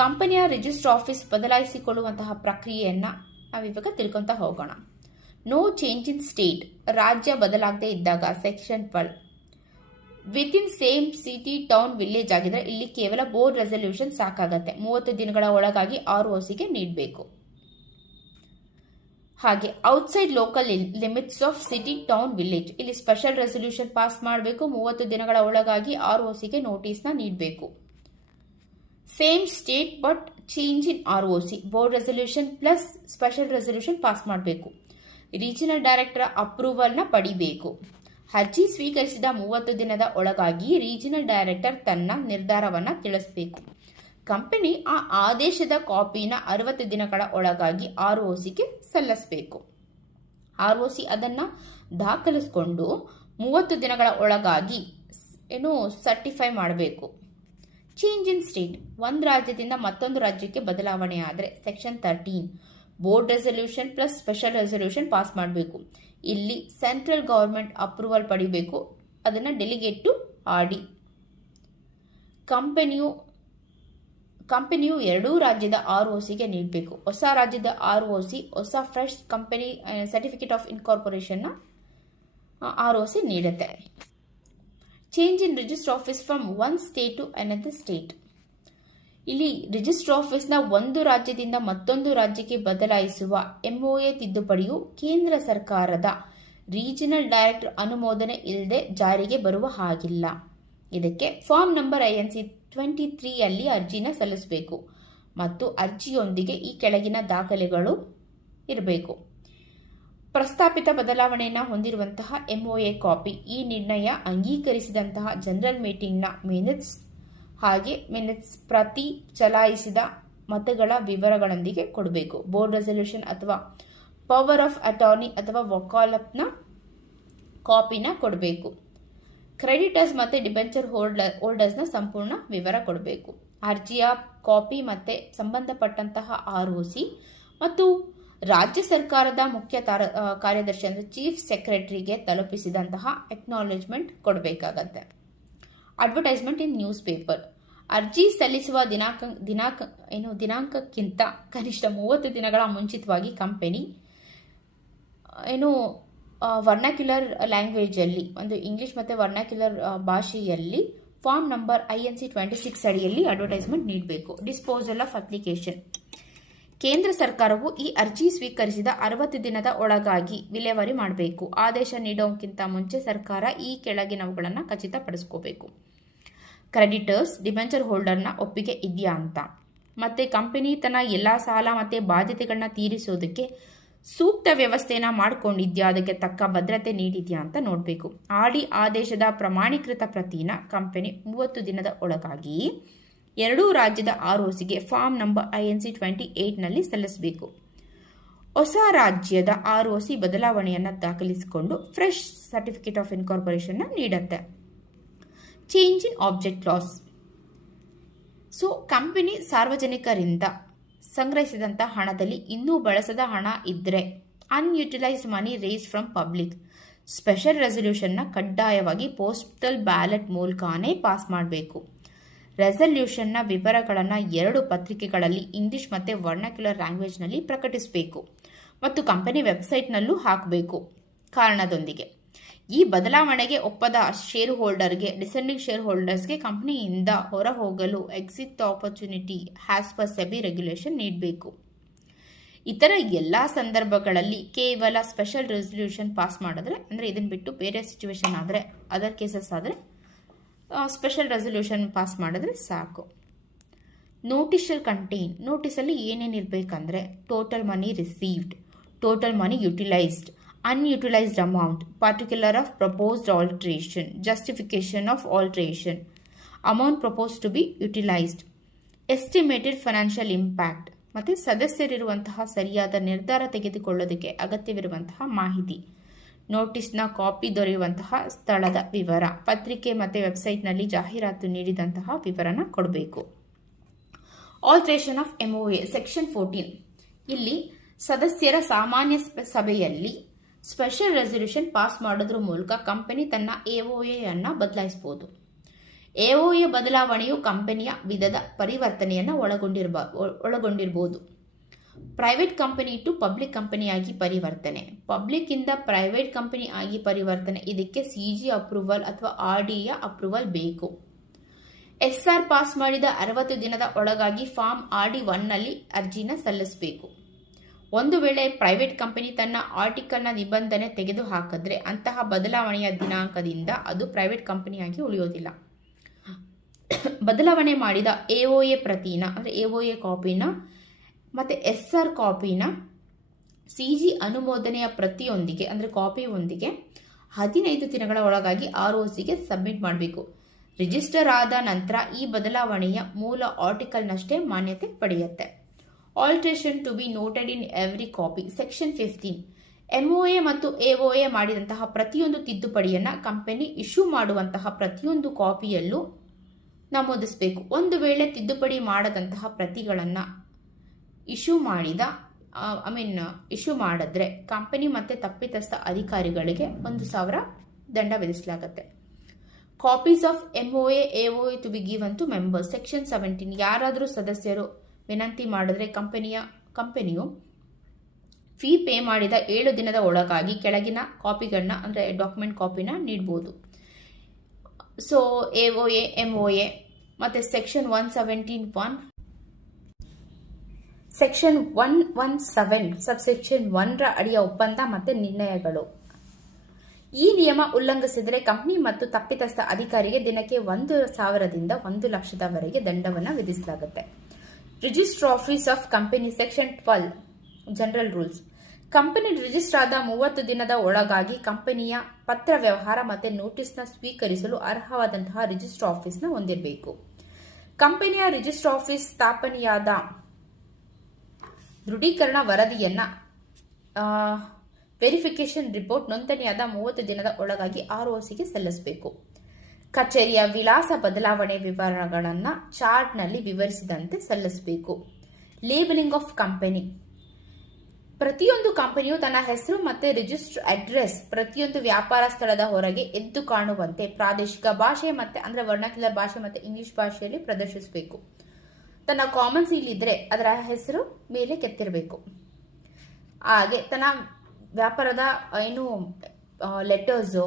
ಕಂಪನಿಯ ರಿಜಿಸ್ಟರ್ ಆಫೀಸ್ ಬದಲಾಯಿಸಿಕೊಳ್ಳುವಂತಹ ಪ್ರಕ್ರಿಯೆಯನ್ನು ನಾವಿವಾಗ ತಿಳ್ಕೊಂತ ಹೋಗೋಣ. No change in state. ರಾಜ್ಯ ಬದಲಾಗದೆ ಇದ್ದಾಗ section 12 within same city town village ಆಗಿದ್ರೆ ಇಲ್ಲಿ ಕೇವಲ ಬೋರ್ಡ್ ರೆಸಲ್ಯೂಷನ್ ಸಾಕಾಗತ್ತೆ. 30 ದಿನಗಳ ಒಳಗಾಗಿ ROCಗೆ ನೀಡಬೇಕು. ಹಾಗೆ outside local limits of city town village ಇಲ್ಲಿ ಸ್ಪೆಷಲ್ ರೆಸಲ್ಯೂಷನ್ ಪಾಸ್ ಮಾಡಬೇಕು. 30 ದಿನಗಳ ಒಳಗಾಗಿ ROCಗೆ ನೋಟಿಸ್ನ ನೀಡಬೇಕು. Same state but change in ROC board resolution plus special resolution pass ಮಾಡಬೇಕು. ರೀಜನಲ್ ಡೈರೆಕ್ಟರ್ ಅಪ್ರೂವಲ್ನ ಪಡಿಬೇಕು. ಅರ್ಜಿ ಸ್ವೀಕರಿಸಿದ 30 ದಿನದ ಒಳಗಾಗಿ ರೀಜನಲ್ ಡೈರೆಕ್ಟರ್ ತನ್ನ ನಿರ್ಧಾರವನ್ನು ತಿಳಿಸಬೇಕು. ಕಂಪನಿ ಆ ಆದೇಶದ ಕಾಪಿನ 60 ದಿನಗಳ ಒಳಗಾಗಿ ROCಗೆ ಸಲ್ಲಿಸಬೇಕು. ROC ಅದನ್ನು ದಾಖಲಿಸಿಕೊಂಡು 30 ದಿನಗಳ ಒಳಗಾಗಿ ಸರ್ಟಿಫೈ ಮಾಡಬೇಕು. ಚೇಂಜ್ ಇನ್ ಸ್ಟೇಟ್, ಒಂದು ರಾಜ್ಯದಿಂದ ಮತ್ತೊಂದು ರಾಜ್ಯಕ್ಕೆ ಬದಲಾವಣೆ ಆದರೆ section 13 board resolution plus special resolution pass ಮಾಡಬೇಕು. ಇಲ್ಲಿ ಸೆಂಟ್ರಲ್ ಗವರ್ಮೆಂಟ್ ಅಪ್ರೂವಲ್ ಪಡಿಬೇಕು. ಅದನ್ನು ಡೆಲಿಗೇಟ್ ಟು RD. ಕಂಪನಿಯು ಎರಡೂ ರಾಜ್ಯದ ROCಗೆ ನೀಡಬೇಕು. ಹೊಸ ರಾಜ್ಯದ ROC ಹೊಸ ಫ್ರೆಶ್ ಕಂಪನಿ ಸರ್ಟಿಫಿಕೇಟ್ ಆಫ್ ಇನ್ಕಾರ್ಪೊರೇಷನ್ನ ROC ನೀಡುತ್ತೆ. Change in register office from one state to another state. ಇಲ್ಲಿ ರಿಜಿಸ್ಟರ್ ಆಫೀಸ್ನ ಒಂದು ರಾಜ್ಯದಿಂದ ಮತ್ತೊಂದು ರಾಜ್ಯಕ್ಕೆ ಬದಲಾಯಿಸುವ MOA ತಿದ್ದುಪಡಿಯು ಕೇಂದ್ರ ಸರ್ಕಾರದ ರೀಜನಲ್ ಡೈರೆಕ್ಟರ್ ಅನುಮೋದನೆ ಇಲ್ಲದೆ ಜಾರಿಗೆ ಬರುವ ಹಾಗಿಲ್ಲ. ಇದಕ್ಕೆ ಫಾರ್ಮ್ ನಂಬರ್ INC 23 ಅರ್ಜಿನ ಸಲ್ಲಿಸಬೇಕು ಮತ್ತು ಅರ್ಜಿಯೊಂದಿಗೆ ಈ ಕೆಳಗಿನ ದಾಖಲೆಗಳು ಇರಬೇಕು. ಪ್ರಸ್ತಾಪಿತ ಬದಲಾವಣೆಯನ್ನು ಹೊಂದಿರುವಂತಹ MOA ಕಾಪಿ, ಈ ನಿರ್ಣಯ ಅಂಗೀಕರಿಸಿದಂತಹ ಜನರಲ್ ಮೀಟಿಂಗ್ನ ಮಿನಿಟ್ಸ್ ಹಾಗೆ ಮಿನಿಟ್ಸ್ ಪ್ರತಿ ಚಲಾಯಿಸಿದ ಮತಗಳ ವಿವರಗಳೊಂದಿಗೆ ಕೊಡಬೇಕು. ಬೋರ್ಡ್ ರೆಸಲ್ಯೂಷನ್ ಅಥವಾ ಪವರ್ ಆಫ್ ಅಟಾರ್ನಿ ಅಥವಾ ವಕಾಲತ್ನ ಕಾಪಿನ ಕೊಡಬೇಕು. ಕ್ರೆಡಿಟರ್ಸ್ ಮತ್ತು ಡಿಬೆಂಚರ್ ಹೋಲ್ಡರ್ಸ್ನ ಸಂಪೂರ್ಣ ವಿವರ ಕೊಡಬೇಕು. ಅರ್ಜಿಯ ಕಾಪಿ ಮತ್ತು ಸಂಬಂಧಪಟ್ಟಂತಹ ROC ಮತ್ತು ರಾಜ್ಯ ಸರ್ಕಾರದ ಮುಖ್ಯ ಕಾರ್ಯದರ್ಶಿ ಅಂದರೆ ಚೀಫ್ ಸೆಕ್ರೆಟರಿಗೆ ತಲುಪಿಸಿದಂತಹ ಎಕ್ನಾಲೇಜ್ಮೆಂಟ್ ಕೊಡಬೇಕಾಗತ್ತೆ. ಅಡ್ವರ್ಟೈಸ್ಮೆಂಟ್ ಇನ್ ನ್ಯೂಸ್ ಪೇಪರ್, ಅರ್ಜಿ ಸಲ್ಲಿಸುವ ದಿನಾಂಕಕ್ಕಿಂತ ಕನಿಷ್ಠ 30 ದಿನಗಳ ಮುಂಚಿತವಾಗಿ ಕಂಪನಿ ವರ್ನಾಕ್ಯುಲರ್ ಲ್ಯಾಂಗ್ವೇಜಲ್ಲಿ ಒಂದು ಇಂಗ್ಲಿಷ್ ಮತ್ತು ವರ್ನಾಕ್ಯುಲರ್ ಭಾಷೆಯಲ್ಲಿ ಫಾರ್ಮ್ ನಂಬರ್ INC 26 ಅಡಿಯಲ್ಲಿ ಅಡ್ವರ್ಟೈಸ್ಮೆಂಟ್ ನೀಡಬೇಕು. ಡಿಸ್ಪೋಸಲ್ ಆಫ್ ಅಪ್ಲಿಕೇಶನ್, ಕೇಂದ್ರ ಸರ್ಕಾರವು ಈ ಅರ್ಜಿ ಸ್ವೀಕರಿಸಿದ 60 ದಿನದ ಒಳಗಾಗಿ ವಿಲೇವಾರಿ ಮಾಡಬೇಕು. ಆದೇಶ ನೀಡೋಕ್ಕಿಂತ ಮುಂಚೆ ಸರ್ಕಾರ ಈ ಕೆಳಗಿನವುಗಳನ್ನು ಖಚಿತಪಡಿಸ್ಕೋಬೇಕು. ಕ್ರೆಡಿಟರ್ಸ್, ಡಿಬೆಂಚರ್ ಹೋಲ್ಡರ್ನ ಒಪ್ಪಿಗೆ ಇದೆಯಾ ಅಂತ, ಮತ್ತು ಕಂಪನಿ ತನ್ನ ಎಲ್ಲ ಸಾಲ ಮತ್ತು ಬಾಧ್ಯತೆಗಳನ್ನ ತೀರಿಸೋದಕ್ಕೆ ಸೂಕ್ತ ವ್ಯವಸ್ಥೆನ ಮಾಡಿಕೊಂಡಿದ್ಯಾ, ಅದಕ್ಕೆ ತಕ್ಕ ಭದ್ರತೆ ನೀಡಿದ್ಯಾ ಅಂತ ನೋಡಬೇಕು. RD ಆದೇಶದ ಪ್ರಮಾಣೀಕೃತ ಪ್ರತಿನ ಕಂಪನಿ 30 ದಿನದ ಒಳಗಾಗಿ ಎರಡೂ ರಾಜ್ಯದ ROCಗೆ ಫಾರ್ಮ್ ನಂಬರ್ INC 28 ಸಲ್ಲಿಸಬೇಕು. ಹೊಸ ರಾಜ್ಯದ ROC ಬದಲಾವಣೆಯನ್ನು ದಾಖಲಿಸಿಕೊಂಡು ಫ್ರೆಶ್ ಸರ್ಟಿಫಿಕೇಟ್ ಆಫ್ ಇನ್ಕಾರ್ಪೊರೇಷನ್ನ ನೀಡುತ್ತೆ. Change in object clause, company ಸಾರ್ವಜನಿಕರಿಂದ ಸಂಗ್ರಹಿಸಿದಂಥ ಹಣದಲ್ಲಿ ಇನ್ನೂ ಬಳಸದ ಹಣ ಇದ್ದರೆ unutilised money raised from public, special ರೆಸಲ್ಯೂಷನ್ನ ಕಡ್ಡಾಯವಾಗಿ ಪೋಸ್ಟಲ್ ಬ್ಯಾಲೆಟ್ ಮೂಲಕನೇ ಪಾಸ್ ಮಾಡಬೇಕು. ರೆಸಲ್ಯೂಷನ್ನ ವಿವರಗಳನ್ನು 2 ಪತ್ರಿಕೆಗಳಲ್ಲಿ ಇಂಗ್ಲಿಷ್ ಮತ್ತು ವರ್ನಾಕ್ಯುಲರ್ ಲ್ಯಾಂಗ್ವೇಜ್ನಲ್ಲಿ ಪ್ರಕಟಿಸಬೇಕು ಮತ್ತು ಕಂಪನಿ ವೆಬ್ಸೈಟ್ನಲ್ಲೂ ಹಾಕಬೇಕು. ಕಾರಣದೊಂದಿಗೆ ಈ ಬದಲಾವಣೆಗೆ ಒಪ್ಪದ ಶೇರ್ ಹೋಲ್ಡರ್ಗೆ, ಡಿಸೆಂಡಿಂಗ್ ಶೇರ್ ಹೋಲ್ಡರ್ಸ್ಗೆ ಕಂಪನಿಯಿಂದ ಹೊರ ಹೋಗಲು exit opportunity has per SEBI regulation ನೀಡಬೇಕು. ಇತರ ಎಲ್ಲ ಸಂದರ್ಭಗಳಲ್ಲಿ ಕೇವಲ ಸ್ಪೆಷಲ್ ರೆಸಲ್ಯೂಷನ್ ಪಾಸ್ ಮಾಡಿದ್ರೆ, ಅಂದರೆ ಇದನ್ನು ಬಿಟ್ಟು ಬೇರೆ ಸಿಚುವೇಶನ್ ಆದರೆ, ಅದರ್ ಕೇಸಸ್ ಆದರೆ ಸ್ಪೆಷಲ್ ರೆಸಲ್ಯೂಷನ್ ಪಾಸ್ ಮಾಡಿದ್ರೆ ಸಾಕು. ನೋಟಿಷಲ್ contain, ನೋಟಿಸಲ್ಲಿ ಏನೇನಿರಬೇಕಂದ್ರೆ total money received, total money utilised, unutilized amount, particular of proposed alteration, justification of alteration, amount proposed to be utilized, estimated financial impact, ಮತ್ತು ಸದಸ್ಯರಿರುವಂತಹ ಸರಿಯಾದ ನಿರ್ಧಾರ ತೆಗೆದುಕೊಳ್ಳೋದಕ್ಕೆ ಅಗತ್ಯವಿರುವಂತಹ ಮಾಹಿತಿ, ನೋಟಿಸ್ನ ಕಾಪಿ ದೊರೆಯುವಂತಹ ಸ್ಥಳದ ವಿವರ, ಪತ್ರಿಕೆ ಮತ್ತು ವೆಬ್ಸೈಟ್ನಲ್ಲಿ ಜಾಹೀರಾತು ನೀಡಿದಂತಹ ವಿವರನ ಕೊಡಬೇಕು. ಆಲ್ಟ್ರೇಷನ್ ಆಫ್ MOA ಸೆಕ್ಷನ್ 14, ಇಲ್ಲಿ ಸದಸ್ಯರ ಸಾಮಾನ್ಯ ಸಭೆಯಲ್ಲಿ ಸ್ಪೆಷಲ್ ರೆಸಲ್ಯೂಷನ್ ಪಾಸ್ ಮಾಡೋದ್ರ ಮೂಲಕ ಕಂಪನಿ ತನ್ನ AOAಯನ್ನು ಬದಲಾಯಿಸಬಹುದು. AOA ಬದಲಾವಣೆಯು ಕಂಪನಿಯ ವಿಧದ ಪರಿವರ್ತನೆಯನ್ನು ಒಳಗೊಂಡಿರಬಹುದು. ಪ್ರೈವೇಟ್ ಕಂಪನಿ ಟು ಪಬ್ಲಿಕ್ ಕಂಪನಿಯಾಗಿ ಪರಿವರ್ತನೆ, ಪಬ್ಲಿಕ್ ಇಂದ ಪ್ರೈವೇಟ್ ಕಂಪನಿ ಆಗಿ ಪರಿವರ್ತನೆ, ಇದಕ್ಕೆ CG ಅಪ್ರೂವಲ್ ಅಥವಾ RDಯ ಅಪ್ರೂವಲ್ ಬೇಕು. SR ಪಾಸ್ ಮಾಡಿದ 60 ದಿನದ ಒಳಗಾಗಿ ಫಾರ್ಮ್ RD1 ಅರ್ಜಿನ ಸಲ್ಲಿಸಬೇಕು. ಒಂದು ವೇಳೆ ಪ್ರೈವೇಟ್ ಕಂಪನಿ ತನ್ನ ಆರ್ಟಿಕಲ್ನ ನಿಬಂಧನೆ ತೆಗೆದು ಹಾಕಿದ್ರೆ ಅಂತಹ ಬದಲಾವಣೆಯ ದಿನಾಂಕದಿಂದ ಅದು ಪ್ರೈವೇಟ್ ಕಂಪನಿಯಾಗಿ ಉಳಿಯೋದಿಲ್ಲ. ಬದಲಾವಣೆ ಮಾಡಿದ AOA ಪ್ರತಿನ ಅಂದರೆ AOA ಕಾಪಿನ ಮತ್ತು SR ಕಾಪಿನ CG ಅನುಮೋದನೆಯ ಪ್ರತಿಯೊಂದಿಗೆ ಅಂದರೆ ಕಾಪಿಯೊಂದಿಗೆ 15 ದಿನಗಳ ಒಳಗಾಗಿ ROCಗೆ ಸಬ್ಮಿಟ್ ಮಾಡಬೇಕು. ರಿಜಿಸ್ಟರ್ ಆದ ನಂತರ ಈ ಬದಲಾವಣೆಯ ಮೂಲ ಆರ್ಟಿಕಲ್ನಷ್ಟೇ ಮಾನ್ಯತೆ ಪಡೆಯುತ್ತೆ. Alteration to be noted in every copy. Section 15. MOA ಮತ್ತು AOA ಮಾಡಿದಂತಹ ಪ್ರತಿಯೊಂದು ತಿದ್ದುಪಡಿಯನ್ನು ಕಂಪನಿ ಇಶ್ಯೂ ಮಾಡುವಂತಹ ಪ್ರತಿಯೊಂದು ಕಾಪಿಯಲ್ಲೂ ನಮೂದಿಸಬೇಕು. ಒಂದು ವೇಳೆ ತಿದ್ದುಪಡಿ ಮಾಡದಂತಹ ಪ್ರತಿಗಳನ್ನು ಇಶ್ಯೂ ಮಾಡಿದ್ರೆ ಕಂಪನಿ ಮತ್ತು ತಪ್ಪಿತಸ್ಥ ಅಧಿಕಾರಿಗಳಿಗೆ 1,000 ದಂಡ ವಿಧಿಸಲಾಗುತ್ತೆ. Copies of MOA AOA to be given to members. Section 17 ಯಾರಾದರೂ ಸದಸ್ಯರು ವಿನಂತಿ ಮಾಡಿದ್ರೆ ಕಂಪನಿಯು ಫೀ ಪೇ ಮಾಡಿದ 7 ದಿನದ ಒಳಗಾಗಿ ಕೆಳಗಿನ ಕಾಪಿಗಳನ್ನ ಅಂದರೆ ಡಾಕ್ಯುಮೆಂಟ್ ಕಾಪಿನ ನೀಡಬಹುದು. ಸೊ AOA MOA ಮತ್ತು ಸೆಕ್ಷನ್ 117(1) ಸೆಕ್ಷನ್ 117 ಸಬ್ಸೆಕ್ಷನ್ 1ರ ಅಡಿಯ ಒಪ್ಪಂದ ಮತ್ತು ನಿರ್ಣಯಗಳು. ಈ ನಿಯಮ ಉಲ್ಲಂಘಿಸಿದರೆ ಕಂಪನಿ ಮತ್ತು ತಪ್ಪಿತಸ್ಥ ಅಧಿಕಾರಿಗೆ ದಿನಕ್ಕೆ 1,000ದಿಂದ 1,00,000ವರೆಗೆ ದಂಡವನ್ನು ವಿಧಿಸಲಾಗುತ್ತೆ. Register office of company section 12 general rules. Company register ಆದ 30 ದಿನದ ಒಳಗಾಗಿ ಕಂಪನಿಯ ಪತ್ರ ವ್ಯವಹಾರ ಮತ್ತು ನೋಟಿಸ್ನ ಸ್ವೀಕರಿಸಲು ಅರ್ಹವಾದಂತಹ ರಿಜಿಸ್ಟರ್ ಆಫೀಸ್ನ ಹೊಂದಿರಬೇಕು. ಕಂಪನಿಯ ರಿಜಿಸ್ಟರ್ ಆಫೀಸ್ ಸ್ಥಾಪನೆಯಾದ ದೃಢೀಕರಣ ವರದಿಯನ್ನ ವೆರಿಫಿಕೇಶನ್ ರಿಪೋರ್ಟ್ ನೋಂದಣಿಯಾದ 30 ದಿನದ ಒಳಗಾಗಿ ROCಗೆ ಸಲ್ಲಿಸಬೇಕು. ಕಚೇರಿಯ ವಿಳಾಸ ಬದಲಾವಣೆ ವಿವರಗಳನ್ನು ಚಾರ್ಟ್ನಲ್ಲಿ ವಿವರಿಸಿದಂತೆ ಸಲ್ಲಿಸಬೇಕು. Labelling of company. ಪ್ರತಿಯೊಂದು ಕಂಪನಿಯು ತನ್ನ ಹೆಸರು ಮತ್ತು ರಿಜಿಸ್ಟರ್ ಅಡ್ರೆಸ್ ಪ್ರತಿಯೊಂದು ವ್ಯಾಪಾರ ಸ್ಥಳದ ಹೊರಗೆ ಎದ್ದು ಕಾಣುವಂತೆ ಪ್ರಾದೇಶಿಕ ಭಾಷೆ ಅಂದರೆ ವರ್ನಾಕ್ಯುಲರ್ ಭಾಷೆ ಮತ್ತು ಇಂಗ್ಲಿಷ್ ಭಾಷೆಯಲ್ಲಿ ಪ್ರದರ್ಶಿಸಬೇಕು. ತನ್ನ ಕಾಮನ್ ಸೀಲ್ ಇದ್ರೆ ಅದರ ಹೆಸರು ಮೇಲೆ ಕೆತ್ತಿರಬೇಕು. ಹಾಗೆ ತನ್ನ ವ್ಯಾಪಾರದ ಲೆಟರ್ಸು,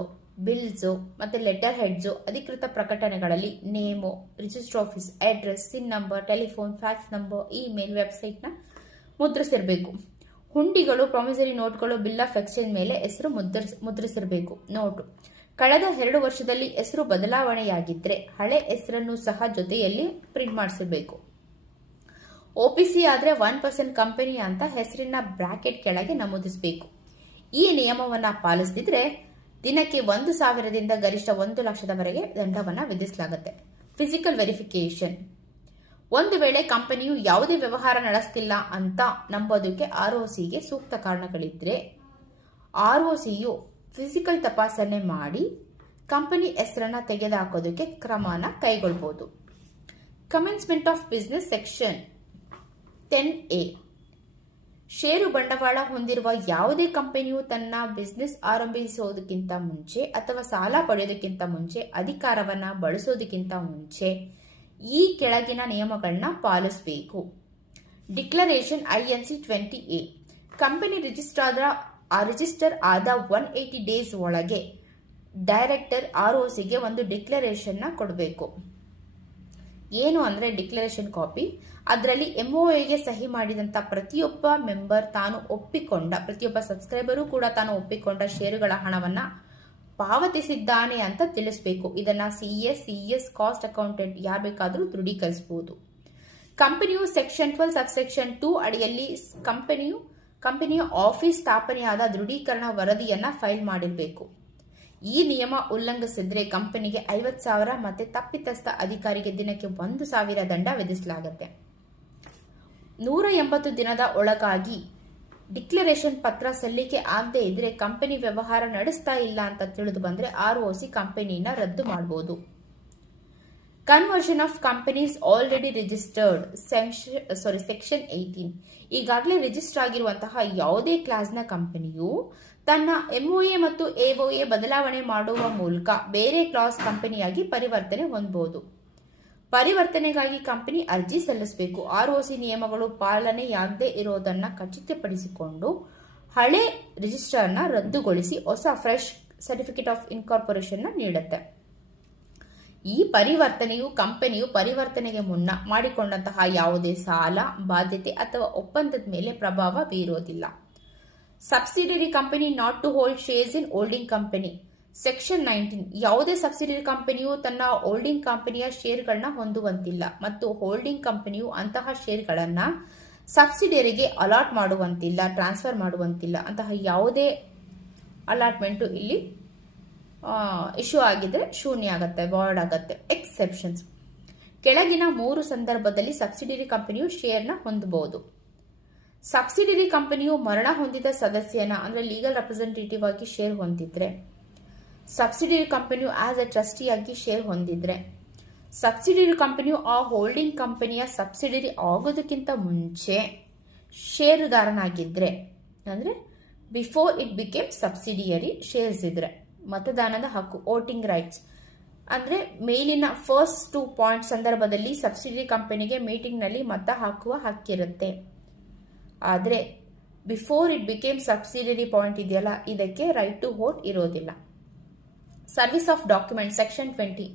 ಬಿಲ್ಸು ಮತ್ತು ಲೆಟರ್ ಹೆಡ್ಸು ಅಧಿಕೃತ ಪ್ರಕಟಣೆಗಳಲ್ಲಿ name, register office address, CIN number, telephone, fax number, email, ವೆಬ್ಸೈಟ್ನ ಮುದ್ರಿಸಿರಬೇಕು. ಹುಂಡಿಗಳು, ಪ್ರಾಮಿಸರಿ ನೋಟ್ಗಳು, ಬಿಲ್ ಆಫ್ ಎಕ್ಸ್ಚೇಂಜ್ ಮೇಲೆ ಹೆಸರು ಮುದ್ರಿಸಿರಬೇಕು. ನೋಟು ಕಳೆದ 2 ವರ್ಷದಲ್ಲಿ ಹೆಸರು ಬದಲಾವಣೆಯಾಗಿದ್ದರೆ ಹಳೆ ಹೆಸರನ್ನು ಸಹ ಜೊತೆಯಲ್ಲಿ ಪ್ರಿಂಟ್ ಮಾಡಿಸಿರಬೇಕು. OPC ಆದರೆ 1% ಕಂಪನಿ ಅಂತ ಹೆಸರಿನ ಬ್ರಾಕೆಟ್ ಕೆಳಗೆ ನಮೂದಿಸಬೇಕು. ಈ ನಿಯಮವನ್ನು ಪಾಲಿಸದಿದ್ರೆ ದಿನಕ್ಕೆ 1,000ದಿಂದ ಗರಿಷ್ಠ 1,00,000ವರೆಗೆ ದಂಡವನ್ನು ವಿಧಿಸಲಾಗುತ್ತೆ. Physical verification. ಒಂದು ವೇಳೆ ಕಂಪನಿಯು ಯಾವುದೇ ವ್ಯವಹಾರ ನಡೆಸ್ತಿಲ್ಲ ಅಂತ ನಂಬೋದಕ್ಕೆ ROCಗೆ ಸೂಕ್ತ ಕಾರಣಗಳಿದ್ರೆ ROCಯು ಫಿಸಿಕಲ್ ತಪಾಸಣೆ ಮಾಡಿ ಕಂಪನಿ ಹೆಸರನ್ನ ತೆಗೆದುಹಾಕೋದಕ್ಕೆ ಕ್ರಮನ ಕೈಗೊಳ್ಳಬಹುದು. Commencement of business section 10A. ಷೇರು ಬಂಡವಾಳ ಹೊಂದಿರುವ ಯಾವುದೇ ಕಂಪನಿಯು ತನ್ನ ಬಿಸ್ನೆಸ್ ಆರಂಭಿಸೋದಕ್ಕಿಂತ ಮುಂಚೆ ಅಥವಾ ಸಾಲ ಪಡೆಯೋದಕ್ಕಿಂತ ಮುಂಚೆ ಅಧಿಕಾರವನ್ನು ಬಳಸೋದಕ್ಕಿಂತ ಮುಂಚೆ ಈ ಕೆಳಗಿನ ನಿಯಮಗಳನ್ನ ಪಾಲಿಸಬೇಕು. Declaration INC 20A. Company register ಆದ 180 ಡೇಸ್ ಒಳಗೆ ಡೈರೆಕ್ಟರ್ ROCಗೆ ಒಂದು ಡಿಕ್ಲರೇಷನ್ನ ಕೊಡಬೇಕು. ಏನು ಅಂದರೆ ಡಿಕ್ಲರೇಷನ್ ಕಾಪಿ. ಅದರಲ್ಲಿ MOAಗೆ ಸಹಿ ಮಾಡಿದಂಥ ಪ್ರತಿಯೊಬ್ಬ ಮೆಂಬರ್ ಪ್ರತಿಯೊಬ್ಬ ಸಬ್ಸ್ಕ್ರೈಬರು ಕೂಡ ತಾನು ಒಪ್ಪಿಕೊಂಡ ಷೇರುಗಳ ಹಣವನ್ನು ಪಾವತಿಸಿದ್ದಾನೆ ಅಂತ ತಿಳಿಸಬೇಕು. ಇದನ್ನ CS ಕಾಸ್ಟ್ ಅಕೌಂಟೆಂಟ್ ಯಾರು ಬೇಕಾದರೂ ದೃಢೀಕರಿಸಬಹುದು. ಕಂಪನಿಯು ಸೆಕ್ಷನ್ 12 ಸಬ್ಸೆಕ್ಷನ್ 2 ಅಡಿಯಲ್ಲಿ ಕಂಪನಿಯ ಆಫೀಸ್ ಸ್ಥಾಪನೆಯಾದ ದೃಢೀಕರಣ ವರದಿಯನ್ನ ಫೈಲ್ ಮಾಡಿರಬೇಕು. ಈ ನಿಯಮ ಉಲ್ಲಂಘಿಸಿದ್ರೆ ಕಂಪನಿಗೆ 50,000 ಮತ್ತೆ ತಪ್ಪಿತಸ್ಥ ಅಧಿಕಾರಿಗೆ ದಿನಕ್ಕೆ 1,000 ದಂಡ ವಿಧಿಸಲಾಗುತ್ತೆ. 180 ದಿನದ ಒಳಗಾಗಿ ಡಿಕ್ಲರೇಷನ್ ಪತ್ರ ಸಲ್ಲಿಕೆ ಆಗದೆ ಇದ್ರೆ ಕಂಪನಿ ವ್ಯವಹಾರ ನಡೆಸ್ತಾ ಇಲ್ಲ ಅಂತ ತಿಳಿದು ಬಂದ್ರೆ ROC ಕಂಪನಿನ ರದ್ದು ಮಾಡಬಹುದು. Conversion of companies already registered section 18. ಈಗಾಗಲೇ ರಿಜಿಸ್ಟರ್ ಆಗಿರುವಂತಹ ಯಾವುದೇ ಕ್ಲಾಸ್ನ ಕಂಪನಿಯು ತನ್ನ MOA ಮತ್ತು AOA ಬದಲಾವಣೆ ಮಾಡುವ ಮೂಲಕ ಬೇರೆ ಕ್ಲಾಸ್ ಕಂಪನಿಯಾಗಿ ಪರಿವರ್ತನೆ ಹೊಂದಬಹುದು. ಪರಿವರ್ತನೆಗಾಗಿ ಕಂಪನಿ ಅರ್ಜಿ ಸಲ್ಲಿಸಬೇಕು. ROC ನಿಯಮಗಳು ಪಾಲನೆಯಾಗದೇ ಇರೋದನ್ನ ಖಚಿತಪಡಿಸಿಕೊಂಡು ಹಳೆ ರಿಜಿಸ್ಟರ್ನ ರದ್ದುಗೊಳಿಸಿ ಹೊಸ ಫ್ರೆಶ್ ಸರ್ಟಿಫಿಕೇಟ್ ಆಫ್ ಇನ್ಕಾರ್ಪೊರೇಷನ್ ನೀಡುತ್ತೆ. ಈ ಪರಿವರ್ತನೆಯು ಕಂಪನಿಯು ಪರಿವರ್ತನೆಗೆ ಮುನ್ನ ಮಾಡಿಕೊಂಡಂತಹ ಯಾವುದೇ ಸಾಲ, ಬಾಧ್ಯತೆ ಅಥವಾ ಒಪ್ಪಂದದ ಮೇಲೆ ಪ್ರಭಾವ ಬೀರೋದಿಲ್ಲ. Subsidiary company not to hold shares in holding company section 19. ಯಾವುದೇ ಸಬ್ಸಿಡಿಯರಿ ಕಂಪನಿಯು ತನ್ನ ಹೋಲ್ಡಿಂಗ್ ಕಂಪನಿಯ ಶೇರ್ಗಳನ್ನ ಹೊಂದುವಂತಿಲ್ಲ ಮತ್ತು ಹೋಲ್ಡಿಂಗ್ ಕಂಪನಿಯು ಅಂತಹ ಶೇರ್ಗಳನ್ನ ಸಬ್ಸಿಡಿಯರಿಗೆ ಅಲಾಟ್ ಮಾಡುವಂತಿಲ್ಲ, ಟ್ರಾನ್ಸ್ಫರ್ ಮಾಡುವಂತಿಲ್ಲ. ಅಂತಹ ಯಾವುದೇ ಅಲಾಟ್ಮೆಂಟು ಇಲ್ಲಿ ಇಶ್ಯೂ ಆಗಿದ್ರೆ ಶೂನ್ಯ ಆಗುತ್ತೆ, ವಾಯ್ಡ್ ಆಗುತ್ತೆ. ಎಕ್ಸೆಪ್ಷನ್ಸ್. ಕೆಳಗಿನ 3 ಸಂದರ್ಭದಲ್ಲಿ ಸಬ್ಸಿಡಿಯರಿ ಕಂಪನಿಯು ಶೇರ್ನ ಹೊಂದಬಹುದು. ಸಬ್ಸಿಡಿಯರಿ ಕಂಪನಿಯು ಮರಣ ಹೊಂದಿದ ಸದಸ್ಯನ ಅಂದರೆ ಲೀಗಲ್ ರೆಪ್ರೆಸೆಂಟೇಟಿವ್ ಆಗಿ ಶೇರ್ ಹೊಂದಿದ್ರೆ, ಸಬ್ಸಿಡಿಯರಿ ಕಂಪನಿಯು ಆಸ್ ಎ ಟ್ರಸ್ಟಿ ಆಗಿ ಶೇರ್ ಹೊಂದಿದ್ರೆ, ಸಬ್ಸಿಡಿಯರಿ ಕಂಪನಿಯು ಆ ಹೋಲ್ಡಿಂಗ್ ಕಂಪನಿಯ ಸಬ್ಸಿಡಿಯರಿ ಆಗೋದಕ್ಕಿಂತ ಮುಂಚೆ ಷೇರುದಾರನಾಗಿದ್ದರೆ, ಅಂದರೆ before it became subsidiary shares ಇದ್ರೆ, ಮತದಾನದ ಹಕ್ಕು ವೋಟಿಂಗ್ ರೈಟ್ಸ್ ಅಂದರೆ ಮೇಲಿನ ಫಸ್ಟ್ 2 ಪಾಯಿಂಟ್ ಸಂದರ್ಭದಲ್ಲಿ ಸಬ್ಸಿಡಿಯರಿ ಕಂಪನಿಗೆ ಮೀಟಿಂಗ್ನಲ್ಲಿ ಮತ ಹಾಕುವ ಹಕ್ಕಿರುತ್ತೆ. ಆದರೆ before it became subsidiary point ಇದೆಯಲ್ಲ, ಇದಕ್ಕೆ ರೈಟ್ ಟು ವೋಟ್ ಇರೋದಿಲ್ಲ. Service of document section 20.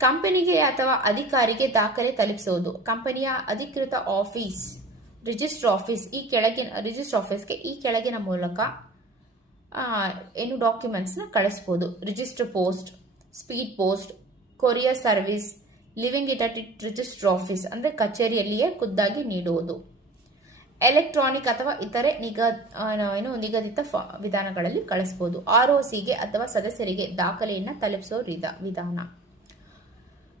ಕಂಪನಿಗೆ ಅಥವಾ ಅಧಿಕಾರಿಗೆ ದಾಖಲೆ ತಲುಪಿಸುವುದು. ಕಂಪನಿಯ ಅಧಿಕೃತ ಆಫೀಸ್ ರಿಜಿಸ್ಟರ್ ಆಫೀಸ್ಗೆ ಈ ಕೆಳಗಿನ ಮೂಲಕ ಡಾಕ್ಯುಮೆಂಟ್ಸ್ನ ಕಳಿಸ್ಬೋದು. Register post, speed post, courier service, living it at register office ಅಂದರೆ ಕಚೇರಿಯಲ್ಲಿಯೇ ಖುದ್ದಾಗಿ ನೀಡುವುದು. ಎಲೆಕ್ಟ್ರಾನಿಕ್ ಅಥವಾ ಇತರೆ ನಿಗದಿತ ವಿಧಾನಗಳಲ್ಲಿ ಕಳಿಸಬಹುದು. ROCಗೆ ಅಥವಾ ಸದಸ್ಯರಿಗೆ ದಾಖಲೆಯನ್ನು ತಲುಪಿಸೋ ವಿಧಾನ.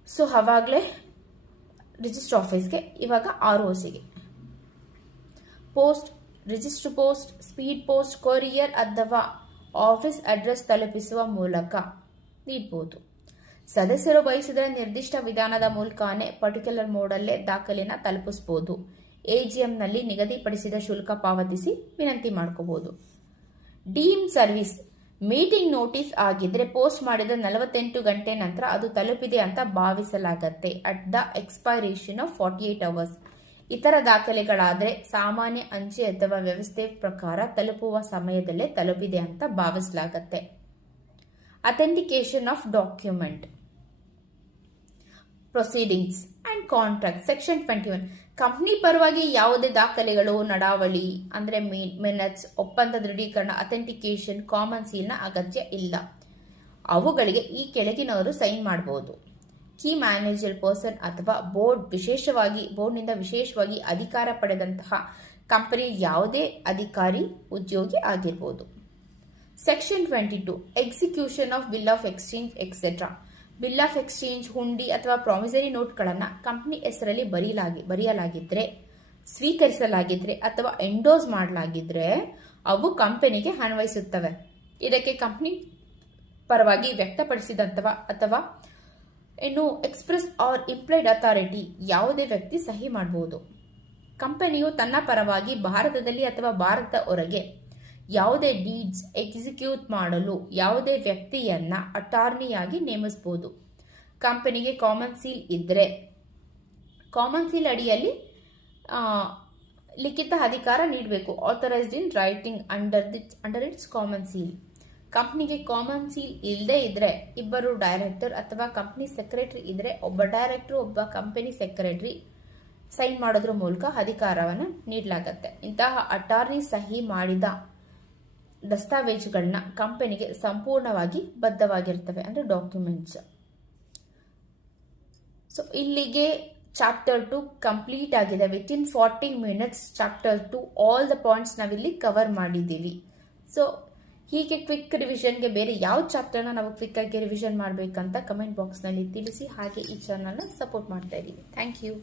ಸೊ ಅವಾಗಲೇ ರಿಜಿಸ್ಟರ್ ಆಫೀಸ್ಗೆ, ಇವಾಗ ROCಗೆ. Post, register post, speed post, courier ಅಥವಾ ಆಫೀಸ್ ಅಡ್ರೆಸ್ ತಲುಪಿಸುವ ಮೂಲಕ ನೀಡಬಹುದು. ಸದಸ್ಯರು ಬಯಸಿದರೆ ನಿರ್ದಿಷ್ಟ ವಿಧಾನದ ಮೂಲಕನೇ ಪರ್ಟಿಕ್ಯುಲರ್ ಮೋಡಲ್ಲೇ ದಾಖಲೆಯನ್ನು ತಲುಪಿಸಬಹುದು. AGMನಲ್ಲಿ ನಿಗದಿಪಡಿಸಿದ ಶುಲ್ಕ ಪಾವತಿಸಿ ವಿನಂತಿ ಮಾಡ್ಕೋಬಹುದು. ಡೀಮ್ ಸರ್ವಿಸ್ ಮೀಟಿಂಗ್ ನೋಟಿಸ್ ಆಗಿದ್ರೆ ಪೋಸ್ಟ್ ಮಾಡಿದ 48 ಗಂಟೆ ನಂತರ ಅದು ತಲುಪಿದೆ ಅಂತ ಭಾವಿಸಲಾಗತ್ತೆ. At the expiration of 48 hours. ಇತರ ದಾಖಲೆಗಳಾದರೆ ಸಾಮಾನ್ಯ ಅಂಚೆ ಅಥವಾ ವ್ಯವಸ್ಥೆ ಪ್ರಕಾರ ತಲುಪುವ ಸಮಯದಲ್ಲೇ ತಲುಪಿದೆ ಅಂತ ಭಾವಿಸಲಾಗತ್ತೆ. Authentication of document proceedings and contract section 21. ಕಂಪನಿ ಪರವಾಗಿ ಯಾವುದೇ ದಾಖಲೆಗಳು, ನಡಾವಳಿ ಅಂದರೆ ಮಿನಟ್ಸ್, ಒಪ್ಪಂದ ದೃಢೀಕರಣ, ಅಥೆಂಟಿಕೇಶನ್, ಕಾಮನ್ ಸೀಲ್ನ ಅಗತ್ಯ ಇಲ್ಲ. ಅವುಗಳಿಗೆ ಈ ಕೆಳಗಿನವರು ಸೈನ್ ಮಾಡಬಹುದು. ಕೀ ಮ್ಯಾನೇಜರ್ ಪರ್ಸನ್ ಅಥವಾ ಬೋರ್ಡ್ನಿಂದ ವಿಶೇಷವಾಗಿ ಅಧಿಕಾರ ಪಡೆದಂತಹ ಕಂಪನಿ ಯಾವುದೇ ಅಧಿಕಾರಿ, ಉದ್ಯೋಗಿ ಆಗಿರಬಹುದು. Section 22. Execution of bill of exchange etcetera. Bill of exchange, ಹುಂಡಿ ಅಥವಾ ಪ್ರಾಮಿಸರಿ ನೋಟ್ಗಳನ್ನು ಕಂಪನಿ ಹೆಸರಲ್ಲಿ ಬರೆಯಲಾಗಿದ್ರೆ, ಸ್ವೀಕರಿಸಲಾಗಿದ್ರೆ ಅಥವಾ ಎಂಡೋಸ್ ಮಾಡಲಾಗಿದ್ರೆ ಅವು ಕಂಪನಿಗೆ ಅನ್ವಯಿಸುತ್ತವೆ. ಇದಕ್ಕೆ ಕಂಪನಿ ಪರವಾಗಿ ವ್ಯಕ್ತಪಡಿಸಿದಂತಹ ಅಥವಾ ಎಕ್ಸ್ಪ್ರೆಸ್ ಆರ್ ಇಂಪ್ಲೈಡ್ ಅಥಾರಿಟಿ ಯಾವುದೇ ವ್ಯಕ್ತಿ ಸಹಿ ಮಾಡಬಹುದು. ಕಂಪನಿಯು ತನ್ನ ಪರವಾಗಿ ಭಾರತದಲ್ಲಿ ಅಥವಾ ಭಾರತದ ಹೊರಗೆ ಯಾವುದೇ ಡೀಡ್ಸ್ ಎಕ್ಸಿಕ್ಯೂಟ್ ಮಾಡಲು ಯಾವುದೇ ವ್ಯಕ್ತಿಯನ್ನ ಅಟಾರ್ನಿಯಾಗಿ ನೇಮಿಸಬಹುದು. ಕಂಪನಿಗೆ ಕಾಮನ್ ಸೀಲ್ ಇದ್ದರೆ, ಕಾಮನ್ ಸೀಲ್ ಅಡಿಯಲ್ಲಿ ಲಿಖಿತ ಅಧಿಕಾರ ನೀಡಬೇಕು. Authorised in writing under its common seal. ಕಂಪನಿಗೆ ಕಾಮನ್ ಸೀಲ್ ಇಲ್ಲದೆ ಇದ್ರೆ 2 ಡೈರೆಕ್ಟರ್ ಅಥವಾ ಕಂಪನಿ ಸೆಕ್ರೆಟರಿ ಇದ್ರೆ ಒಬ್ಬ ಡೈರೆಕ್ಟರ್, ಒಬ್ಬ ಕಂಪನಿ ಸೆಕ್ರೆಟರಿ ಸೈನ್ ಮಾಡೋದ್ರ ಮೂಲಕ ಅಧಿಕಾರವನ್ನು ನೀಡಲಾಗತ್ತೆ. ಇಂತಹ ಅಟಾರ್ನಿ ಸಹಿ ಮಾಡಿದ ದಸ್ತಾವೇಜುಗಳನ್ನ ಕಂಪನಿಗೆ ಸಂಪೂರ್ಣವಾಗಿ ಬದ್ಧವಾಗಿರ್ತವೆ, ಅಂದರೆ ಡಾಕ್ಯುಮೆಂಟ್ಸ್. ಸೊ ಇಲ್ಲಿಗೆ ಚಾಪ್ಟರ್ 2 ಕಂಪ್ಲೀಟ್ ಆಗಿದೆ. Within 40 minutes chapter 2 all the points ನಾವಿಲ್ಲಿ ಕವರ್ ಮಾಡಿದ್ದೀವಿ. ಸೊ ಹೀಗೆ ಕ್ವಿಕ್ ರಿವಿಷನ್ಗೆ ಬೇರೆ ಯಾವ ಚಾಪ್ಟರ್ನ ನಾವು ಕ್ವಿಕ್ ಆಗಿ ರಿವಿಷನ್ ಮಾಡಬೇಕಂತ ಕಮೆಂಟ್ ಬಾಕ್ಸ್ನಲ್ಲಿ ತಿಳಿಸಿ. ಹಾಗೆ ಈ ಚಾನಲ್ನ ಸಪೋರ್ಟ್ ಮಾಡ್ತಾ ಇದ್ದೀವಿ. Thank you.